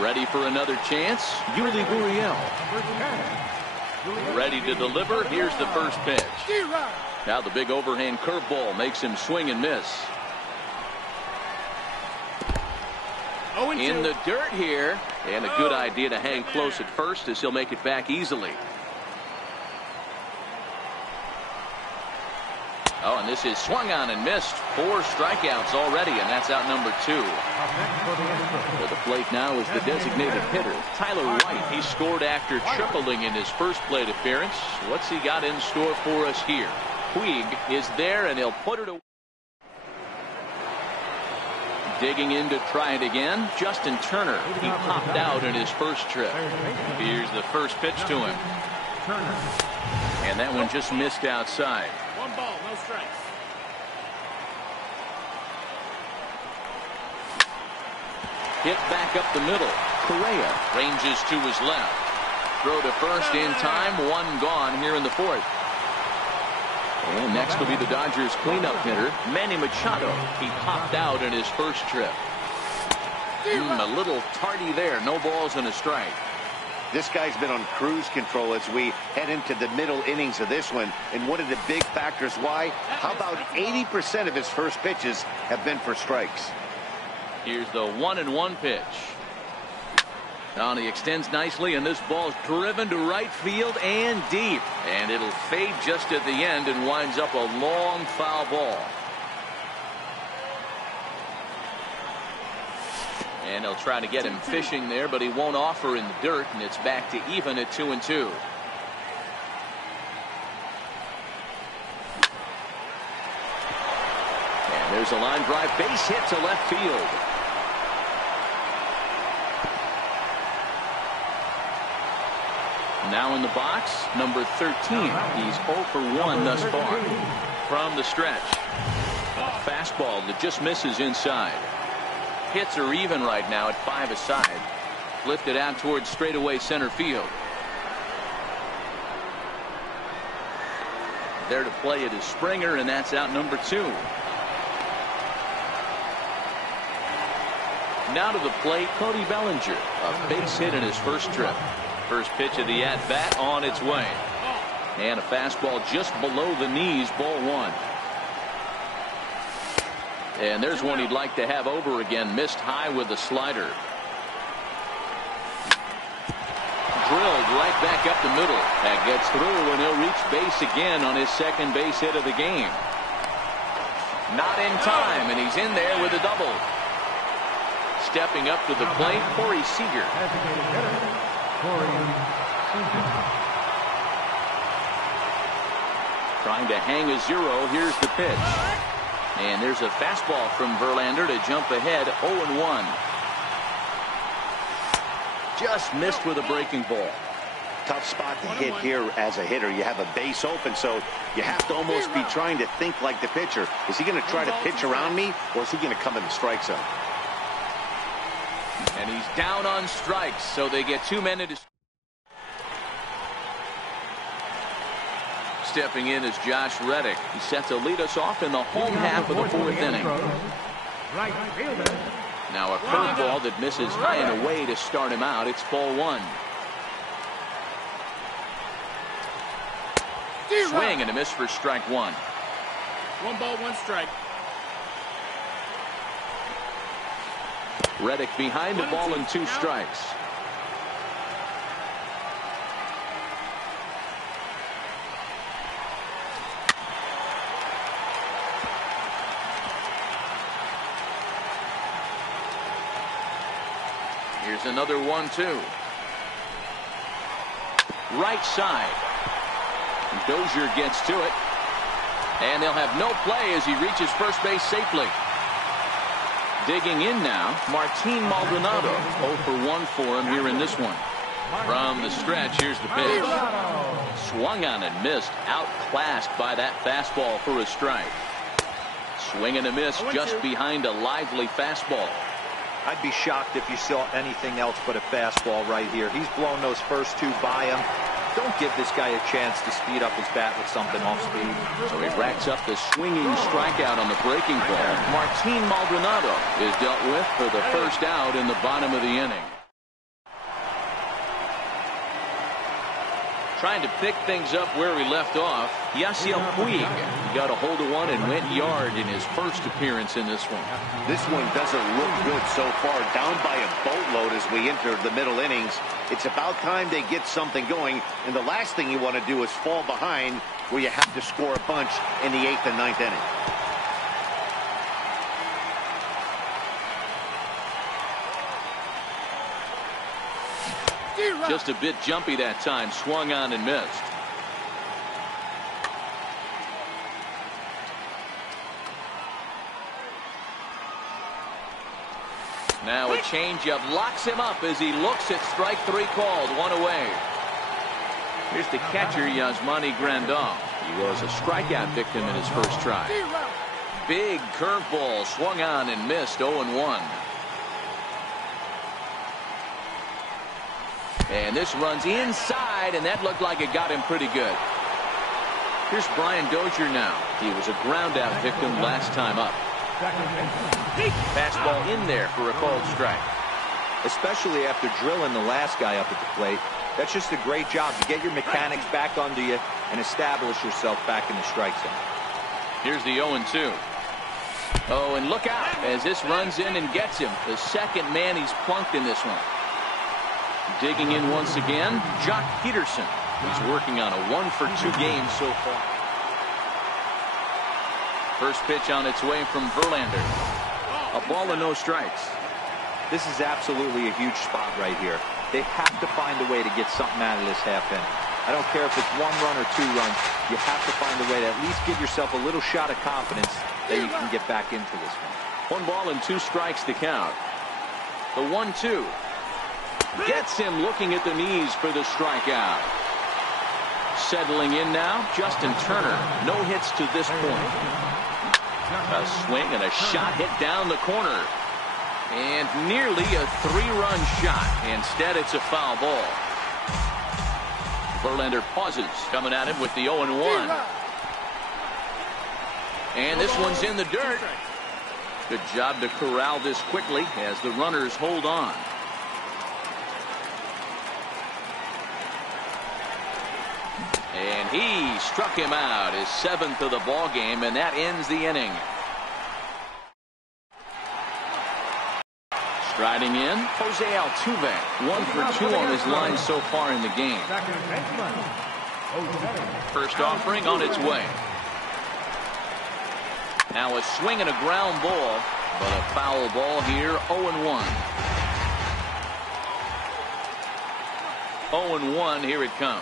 Ready for another chance? Yuli Gurriel. Ready to deliver. Here's the first pitch. Now the big overhand curveball makes him swing and miss. In the dirt here, and a good idea to hang close at first as he'll make it back easily. Oh, and this is swung on and missed. 4 strikeouts already, and that's out number 2. To the plate now is the designated hitter, Tyler White. He scored after tripling in his first plate appearance. What's he got in store for us here? Puig is there, and he'll put it away. Digging in to try it again, Justin Turner. He popped out in his first trip. Here's the first pitch to him. And that one just missed outside. 1 ball, no strikes. Hit back up the middle. Correa ranges to his left. Throw to first in time. 1 gone here in the 4th. And next will be the Dodgers cleanup hitter, Manny Machado. He popped out in his first trip. A little tardy there. No balls and a strike. This guy's been on cruise control as we head into the middle innings of this one. And one of the big factors why, how about 80% of his first pitches have been for strikes? Here's the 1-1 pitch. Now he extends nicely, and this ball's driven to right field and deep. And it'll fade just at the end and winds up a long foul ball. And they'll try to get him fishing there, but he won't offer in the dirt, and it's back to even at 2-2. And there's a line drive base hit to left field. Now in the box, number 13. He's 0 for 1 thus far. From the stretch. A fastball that just misses inside. Hits are even right now at 5 aside. Lifted out towards straightaway center field. There to play it is Springer, and that's out number 2. Now to the plate, Cody Bellinger. A base hit in his first trip. First pitch of the at-bat on its way. And a fastball just below the knees, ball 1. And there's one he'd like to have over again. Missed high with the slider. Drilled right back up the middle. That gets through, and he'll reach base again on his second base hit of the game. Not in time, and he's in there with a double. Stepping up to the plate, Corey Seager. Trying to hang a 0. Here's the pitch. And there's a fastball from Verlander to jump ahead 0-1. Just missed with a breaking ball. Tough spot to hit here as a hitter. You have a base open, so you have to almost be trying to think like the pitcher. Is he going to try to pitch around me, or is he going to come in the strike zone? And he's down on strikes, so they get 2 men into. Stepping in is Josh Reddick. He's set to lead us off in the home half of the 4th inning. Now a curveball that misses high and away to start him out. It's ball 1. Swing and a miss for strike 1. 1 ball, 1 strike. Reddick behind the ball and 2 strikes. Here's another 1-2. Right side. Dozier gets to it. And they'll have no play as he reaches first base safely. Digging in now, Martin Maldonado. 0 for 1 for him here in this one. From the stretch, here's the pitch. Swung on and missed. Outclassed by that fastball for a strike. Swing and a miss just behind a lively fastball. I'd be shocked if you saw anything else but a fastball right here. He's blown those first 2 by him. Don't give this guy a chance to speed up his bat with something off speed. So he racks up the swinging strikeout on the breaking ball. Martin Maldonado is dealt with for the first out in the bottom of the inning. Trying to pick things up where we left off, Yasiel Puig. He got a hold of one and went yard in his first appearance in this one. This one doesn't look good so far. Down by a boatload as we enter the middle innings. It's about time they get something going, and the last thing you want to do is fall behind where you have to score a bunch in the 8th and 9th inning. Just a bit jumpy that time. Swung on and missed. Now a changeup locks him up as he looks at strike 3 called. 1 away. Here's the catcher, Yasmani Grandal. He was a strikeout victim in his first try. Big curveball swung on and missed. 0-1. And this runs inside, and that looked like it got him pretty good. Here's Brian Dozier now. He was a ground-out victim last time up. Fastball in there for a called strike. Especially after drilling the last guy up at the plate. That's just a great job to get your mechanics back under you and establish yourself back in the strike zone. Here's the 0-2. Oh, and look out as this runs in and gets him. The second man he's plunked in this one. Digging in once again, Jock Peterson. He's working on a 1-for-2 game so far. First pitch on its way from Verlander. A ball and no strikes. This is absolutely a huge spot right here. They have to find a way to get something out of this half inning. I don't care if it's 1 run or 2 runs. You have to find a way to at least give yourself a little shot of confidence that you can get back into this one. 1 ball and 2 strikes to count. The 1-2. Gets him looking at the knees for the strikeout. Settling in now, Justin Turner. No hits to this point. A swing and a shot hit down the corner. And nearly a 3-run shot. Instead, it's a foul ball. Verlander pauses, coming at him with the 0-1. And this one's in the dirt. Good job to corral this quickly as the runners hold on. And he struck him out, his 7th of the ball game, and that ends the inning. Striding in, Jose Altuve, 1-for-2 on his line so far in the game. First offering on its way. Now a swing and a ground ball, but a foul ball here, 0-1. 0-1, here it comes.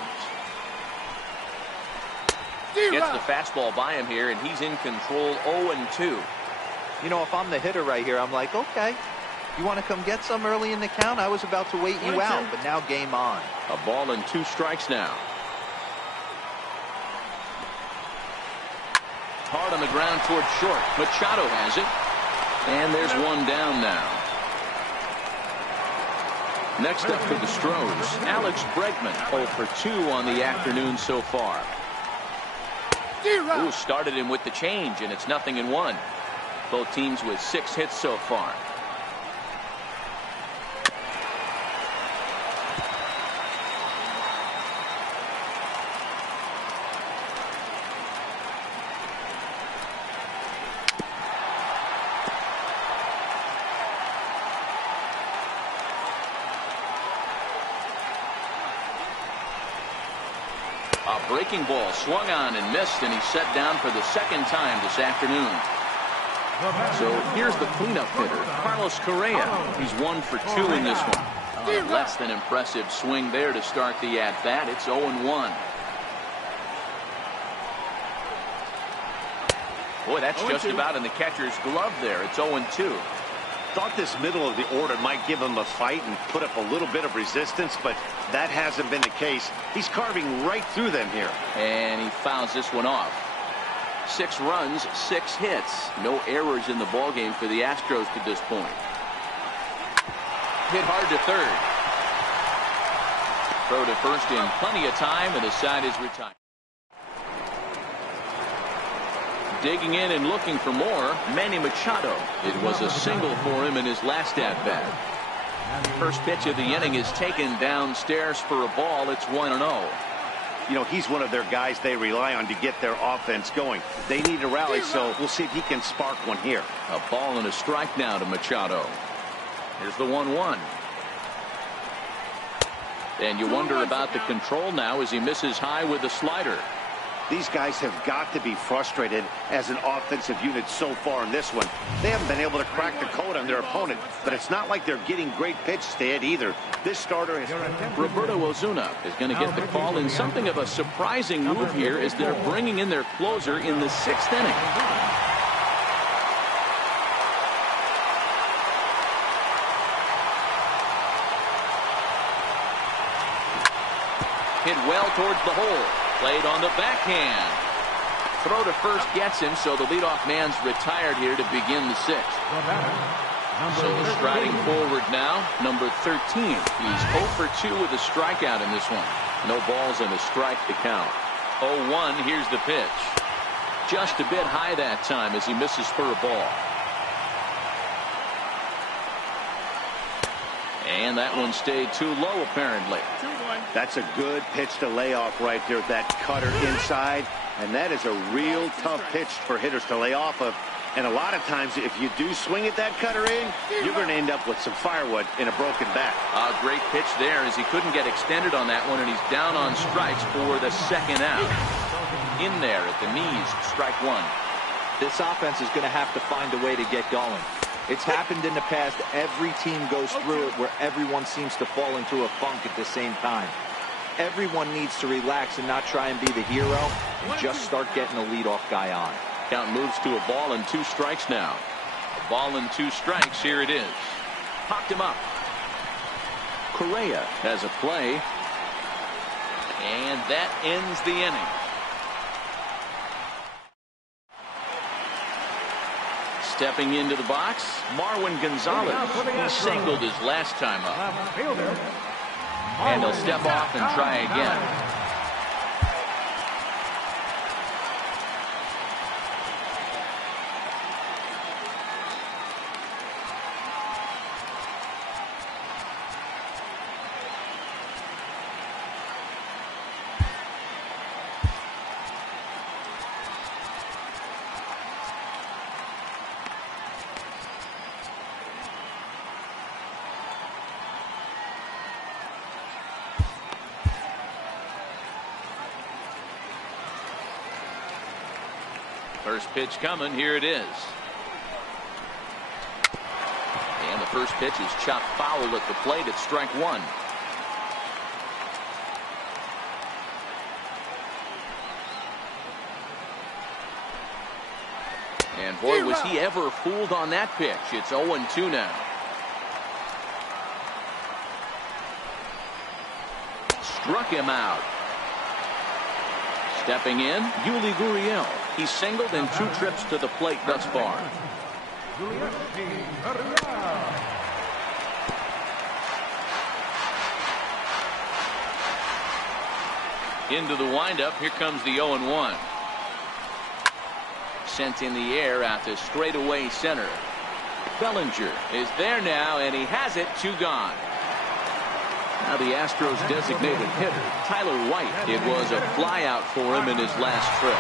Gets the fastball by him here, and he's in control, 0-2. You know, if I'm the hitter right here, I'm like, okay, you want to come get some early in the count? I was about to wait you out, but now game on. A ball and 2 strikes now. Hard on the ground towards short. Machado has it. And there's 1 down now. Next up for the Stros, Alex Bregman, 0-for-2 on the afternoon so far. Ooh, started him with the change, and it's 0-1. Both teams with 6 hits so far. A breaking ball swung on and missed, and he's set down for the 2nd time this afternoon. So here's the cleanup hitter, Carlos Correa. He's 1-for-2 in this one. Less than impressive swing there to start the at-bat. It's 0-1. Boy, that's just about in the catcher's glove there. It's 0-2. Thought this middle of the order might give him a fight and put up a little bit of resistance, but that hasn't been the case. He's carving right through them here. And he fouls this one off. 6 runs, 6 hits. No errors in the ballgame for the Astros to this point. Hit hard to third. Throw to first in plenty of time, and the side is retired. Digging in and looking for more, Manny Machado. It was a single for him in his last at-bat. First pitch of the inning is taken downstairs for a ball. It's 1-0. You know, he's one of their guys they rely on to get their offense going. They need a rally, so we'll see if he can spark one here. A ball and a strike now to Machado. Here's the 1-1. And you wonder about the control now as he misses high with the slider. These guys have got to be frustrated as an offensive unit so far in this one. They haven't been able to crack the code on their opponent, but it's not like they're getting great pitches to hit either. This starter has... Roberto Ozuna is going to get the call in something of a surprising move here as they're bringing in their closer in the 6th inning. Hit well towards the hole. Played on the backhand. Throw to first gets him, so the leadoff man's retired here to begin the 6th. So striding forward now, number 13. He's 0-for-2 with a strikeout in this one. No balls and a strike to count. 0-1. Here's the pitch. Just a bit high that time as he misses for a ball. And that one stayed too low, apparently. 2-1. That's a good pitch to lay off right there. That cutter inside. And that is a real tough pitch for hitters to lay off of. And a lot of times, if you do swing at that cutter in, you're going to end up with some firewood in a broken bat. A great pitch there as he couldn't get extended on that one, and he's down on strikes for the second out. In there at the knees, strike one. This offense is going to have to find a way to get going. It's happened in the past. Every team goes through it where everyone seems to fall into a funk at the same time. Everyone needs to relax and not try and be the hero and just start getting the leadoff guy on. Count moves to a ball and 2 strikes now. A ball and 2 strikes. Here it is. Popped him up. Correa has a play. And that ends the inning. Stepping into the box, Marwin Gonzalez. He singled his last time up. And he'll step off and try again. First pitch coming. Here it is. And the first pitch is chopped foul at the plate at strike one. And boy, was he ever fooled on that pitch. It's 0-2 now. Struck him out. Stepping in, Yuli Gurriel. He's singled in 2 trips to the plate thus far. Into the windup. Here comes the 0-1. Sent in the air out to straightaway center. Bellinger is there now, and he has it. 2 gone. Now the Astros designated hitter, Tyler White. It was a flyout for him in his last trip.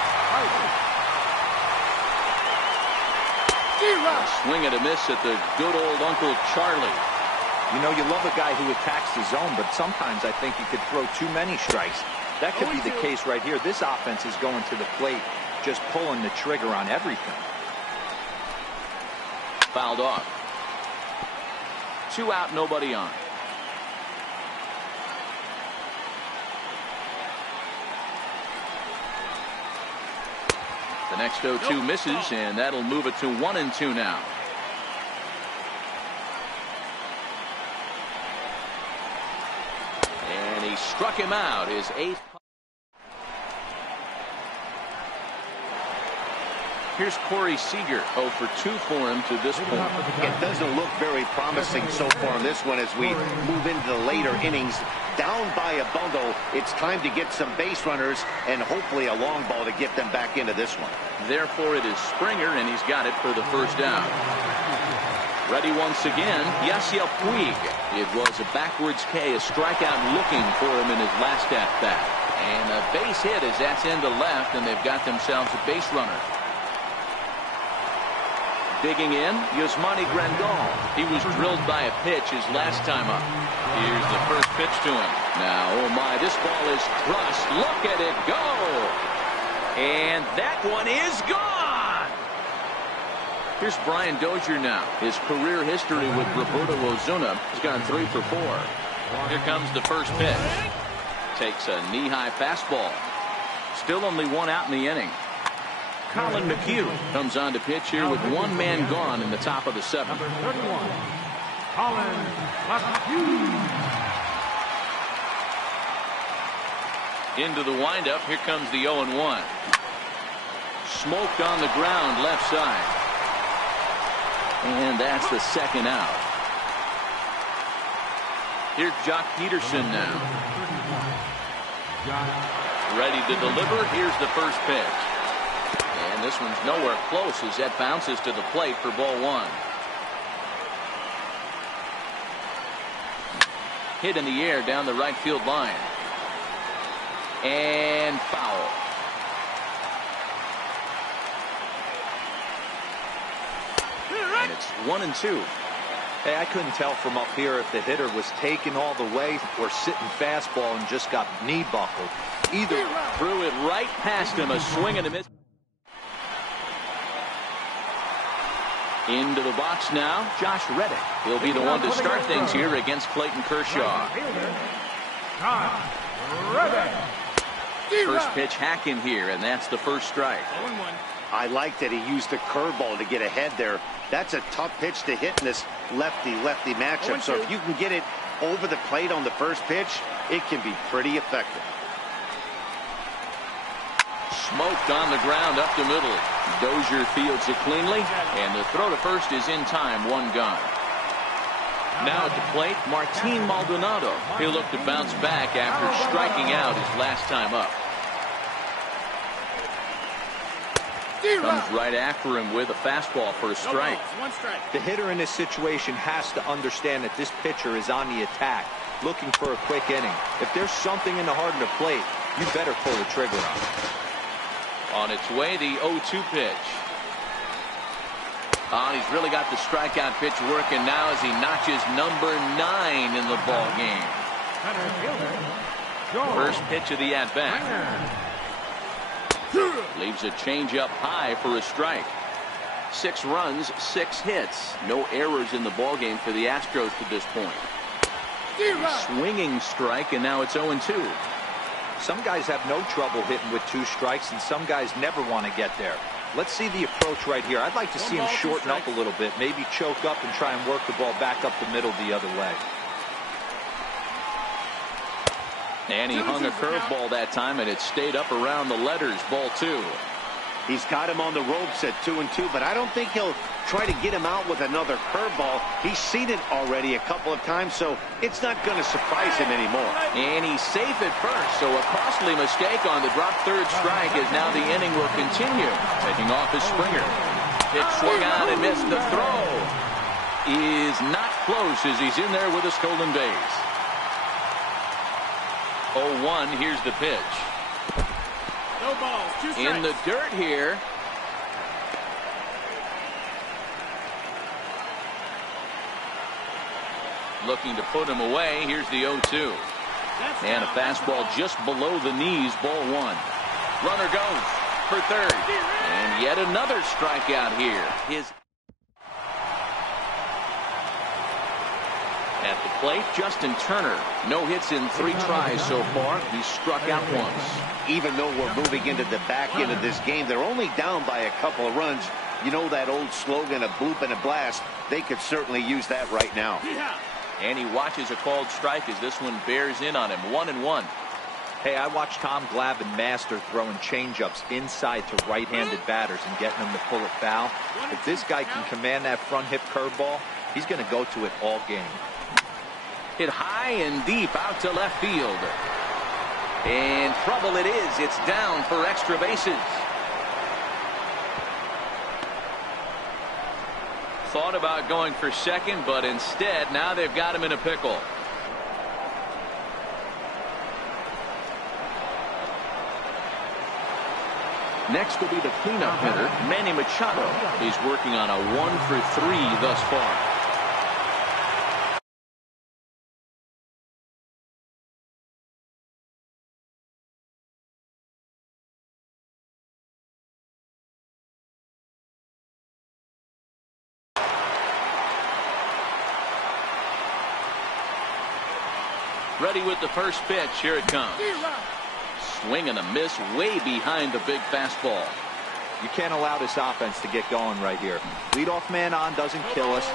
A swing and a miss at the good old Uncle Charlie. You know, you love a guy who attacks the zone, but sometimes I think you could throw too many strikes. That could be the case right here. This offense is going to the plate, just pulling the trigger on everything. Fouled off. 2 out, nobody on. The next 0-2 misses, and that'll move it to 1-2 now. And he struck him out, his 8th. Here's Corey Seager. 0 for 2 for him to this point. It doesn't look very promising so far in this one as we move into the later innings. Down by a bundle, it's time to get some base runners and hopefully a long ball to get them back into this one. Therefore, it is Springer, and he's got it for the first down. Ready once again, Yasiel Puig. It was a backwards K, a strikeout looking for him in his last at-bat. And a base hit as that's into left, and they've got themselves a base runner. Digging in, Yasmani Grandal. He was drilled by a pitch his last time up. Here's the first pitch to him. Now, oh my, this ball is crushed. Look at it go. And that one is gone. Here's Brian Dozier now. His career history with Roberto Ozuna has gone 3 for 4. Here comes the first pitch. Takes a knee-high fastball. Still only 1 out in the inning. Colin McHugh comes on to pitch here with 1 man gone in the top of the 7th. Number 31, Colin McHugh. Into the windup. Here comes the 0-1. Smoked on the ground left side. And that's the 2nd out. Here's Jock Peterson now. Ready to deliver. Here's the first pitch. And this one's nowhere close as that bounces to the plate for ball one. Hit in the air down the right field line. And foul. And it's 1-2. Hey, I couldn't tell from up here if the hitter was taking all the way or sitting fastball and just got knee buckled. Either threw it right past him. A swing and a miss. Into the box now, Josh Reddick. He'll be the one to start things here against Clayton Kershaw. First pitch hack in here, and that's the first strike. I like that he used the curveball to get ahead there. That's a tough pitch to hit in this lefty-lefty matchup. So if you can get it over the plate on the first pitch, it can be pretty effective. Smoked on the ground up the middle. Dozier fields it cleanly, and the throw to first is in time. One gone. Now at the plate, Martin Maldonado. He'll look to bounce back after striking out his last time up. Comes right after him with a fastball for a strike. The hitter in this situation has to understand that this pitcher is on the attack, looking for a quick inning. If there's something in the heart of the plate, you better pull the trigger on it. On its way, the 0-2 pitch. He's really got the strikeout pitch working now as he notches number 9 in the ball game. First pitch of the at-bat. Leaves a changeup high for a strike. 6 runs, 6 hits. No errors in the ball game for the Astros to this point. Swinging strike, and now it's 0-2. Some guys have no trouble hitting with 2 strikes, and some guys never want to get there. Let's see the approach right here. I'd like to see him shorten up a little bit, maybe choke up and try and work the ball back up the middle the other way. And he hung a curveball that time, and it stayed up around the letters. Ball 2. He's got him on the ropes at 2-2, but I don't think he'll try to get him out with another curveball. He's seen it already a couple of times, so it's not going to surprise him anymore. And he's safe at first, so a costly mistake on the drop third strike as now the inning will continue. Taking off is Springer. Pitch swung on and missed. The throw is not close as he's in there with a stolen base. 0-1, here's the pitch. No balls, 2 strikes. In the dirt here. Looking to put him away. Here's the 0-2. And a fastball just below the knees. Ball 1. Runner goes for third. And yet another strikeout here. At the plate, Justin Turner. No hits in 3 tries so far. He's struck out once. Even though we're moving into the back end of this game, they're only down by a couple of runs. You know that old slogan, a bloop and a blast. They could certainly use that right now. And he watches a called strike as this one bears in on him. 1-1. Hey, I watched Tom Glavine master throwing changeups inside to right-handed batters and getting them to pull it foul. If this guy can command that front hip curveball, he's going to go to it all game. Hit high and deep out to left field. And trouble it is. It's down for extra bases. Thought about going for second, but instead now they've got him in a pickle. Next will be the cleanup hitter, Manny Machado. He's working on a 1-for-3 thus far. Ready with the first pitch. Here it comes. Swing and a miss way behind the big fastball. You can't allow this offense to get going right here. Leadoff man on doesn't kill us.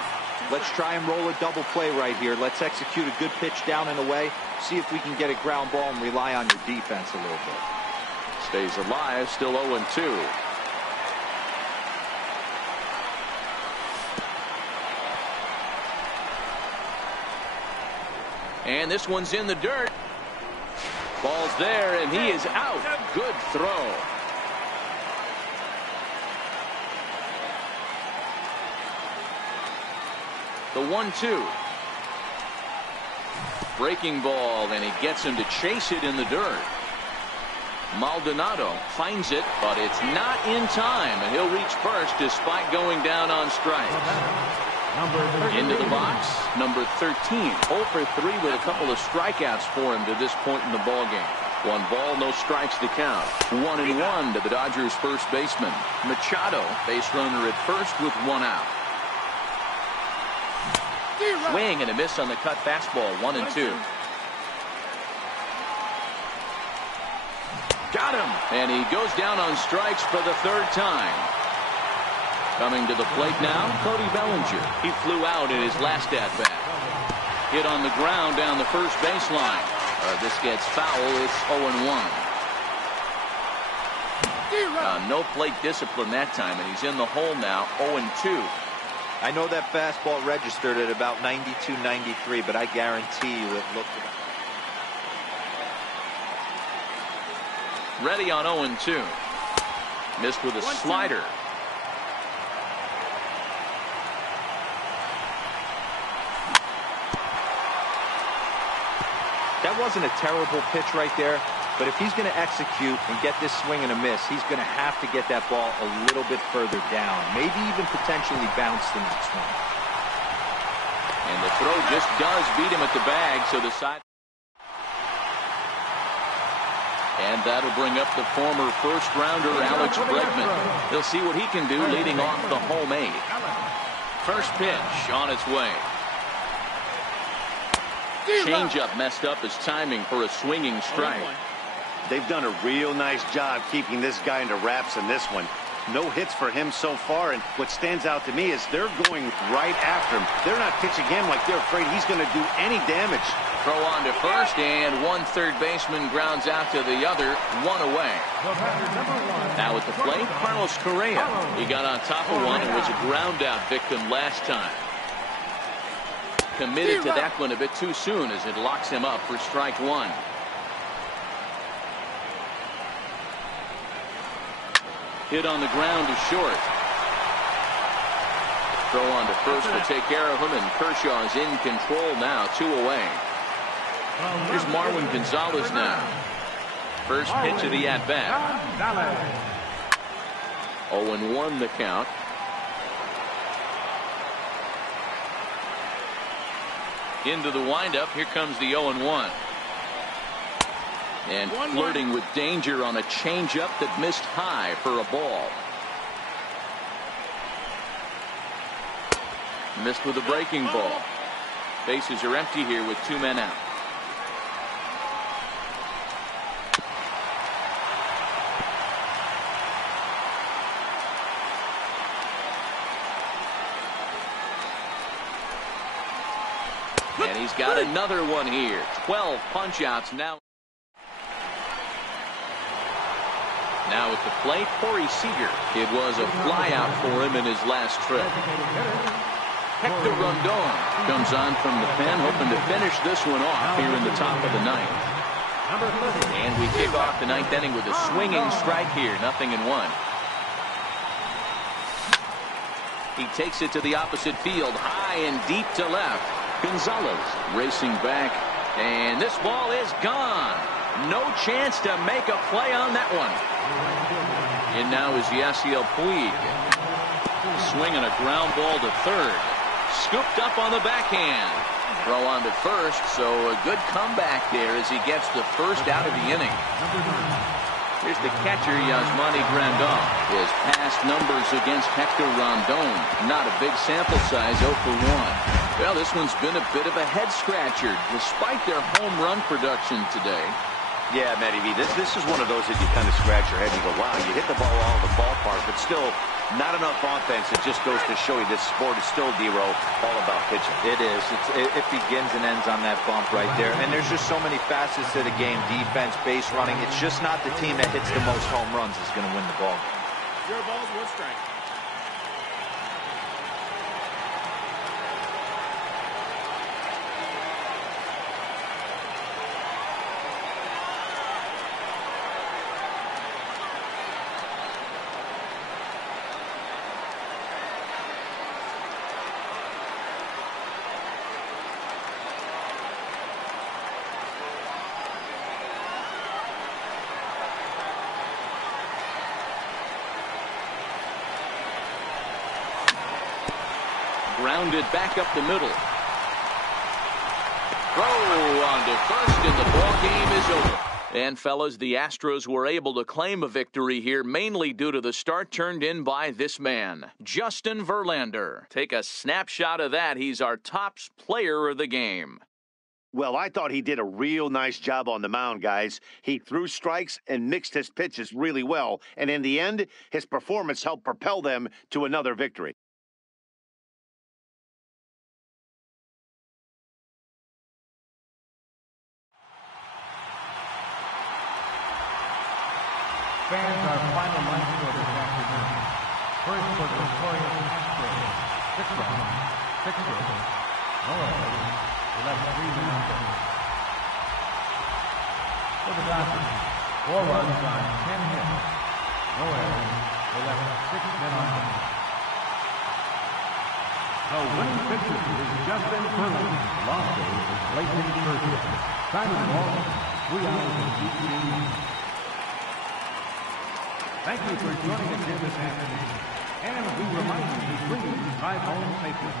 Let's try and roll a double play right here. Let's execute a good pitch down and away. See if we can get a ground ball and rely on your defense a little bit. Stays alive. Still 0-2. And this one's in the dirt. Ball's there, and he is out. Good throw. The 1-2. Breaking ball, and he gets him to chase it in the dirt. Maldonado finds it, but it's not in time, and he'll reach first despite going down on strikes. Into the box, number 13. 0 for 3 with a couple of strikeouts for him to this point in the ball game. 1 ball, no strikes to count. 1-1 to the Dodgers first baseman. Machado, base runner at first with 1 out. Swing and a miss on the cut fastball. 1-2. Got him, and he goes down on strikes for the 3rd time. Coming to the plate now, Cody Bellinger. He flew out in his last at-bat. Hit on the ground down the first baseline. This gets foul. It's 0-1. No plate discipline that time, and he's in the hole now. 0-2. I know that fastball registered at about 92, 93, but I guarantee you it looked. Ready on 0-2. Missed with a slider. That wasn't a terrible pitch right there, but if he's going to execute and get this swing and a miss, he's going to have to get that ball a little bit further down, maybe even potentially bounce the next one. And the throw just does beat him at the bag, so the side. And that'll bring up the former first-rounder Alex Bregman. He'll see what he can do leading off the home 8. First pitch on its way. Changeup messed up his timing for a swinging strike. They've done a real nice job keeping this guy into wraps in this one. No hits for him so far, and what stands out to me is they're going right after him. They're not pitching him like they're afraid he's going to do any damage. Throw on to first, and one third baseman grounds out to the other. 1 away. Now at the plate, Carlos Correa. He got on top of one and was a ground out victim last time. Committed to that one a bit too soon as it locks him up for strike 1. Hit on the ground to short. Throw on to first to take care of him, and Kershaw is in control now. 2 away. Here's Marwin Gonzalez now. First pitch of the at-bat. 0-1 the count. Into the windup. Here comes the 0-1. And flirting with danger on a changeup that missed high for a ball. Missed with a breaking ball. Bases are empty here with 2 men out. And he's got another one here. 12 punch-outs now. Now at the plate, Corey Seager. It was a flyout for him in his last trip. Hector Rondon comes on from the pen, hoping to finish this one off here in the top of the 9th. And we kick off the 9th inning with a swinging strike here. 0-1. He takes it to the opposite field, high and deep to left. Gonzalez racing back, and this ball is gone. No chance to make a play on that one. And now is Yasiel Puig. Swinging a ground ball to third. Scooped up on the backhand. Throw on to first, so a good comeback there as he gets the first out of the inning. Here's the catcher, Yasmani Grandal. His past numbers against Hector Rondon. Not a big sample size, 0 for 1. Well, this one's been a bit of a head-scratcher, despite their home run production today. Yeah, Matty V, this is one of those that you kind of scratch your head and you go, wow, you hit the ball all in the ballpark, but still not enough offense. It just goes to show you this sport is still, D-Row, all about pitching. It is. It begins and ends on that bump right there. And there's just so many facets to the game. Defense, base running. It's just not the team that hits the most home runs is going to win the ball. 0 balls, 1 strike. Grounded back up the middle. Throw on to first, and the ball game is over. And, fellas, the Astros were able to claim a victory here, mainly due to the start turned in by this man, Justin Verlander. Take a snapshot of that. He's our top player of the game. Well, I thought he did a real nice job on the mound, guys. He threw strikes and mixed his pitches really well. And in the end, his performance helped propel them to another victory. Fans, our final line score this afternoon. First for the victorious Astros, 6 runs, 6 hits, no errors. We left 3 men on base. For the Dodgers, 4 runs on 10 hits, no errors. We left 6 men on base. The winning pitcher is Justin Verlander. Lost day is Clayton Kershaw. Simon Walton, 3 hours and 18 minutes. Thank you for joining us here this afternoon. And we remind you to please drive home safely.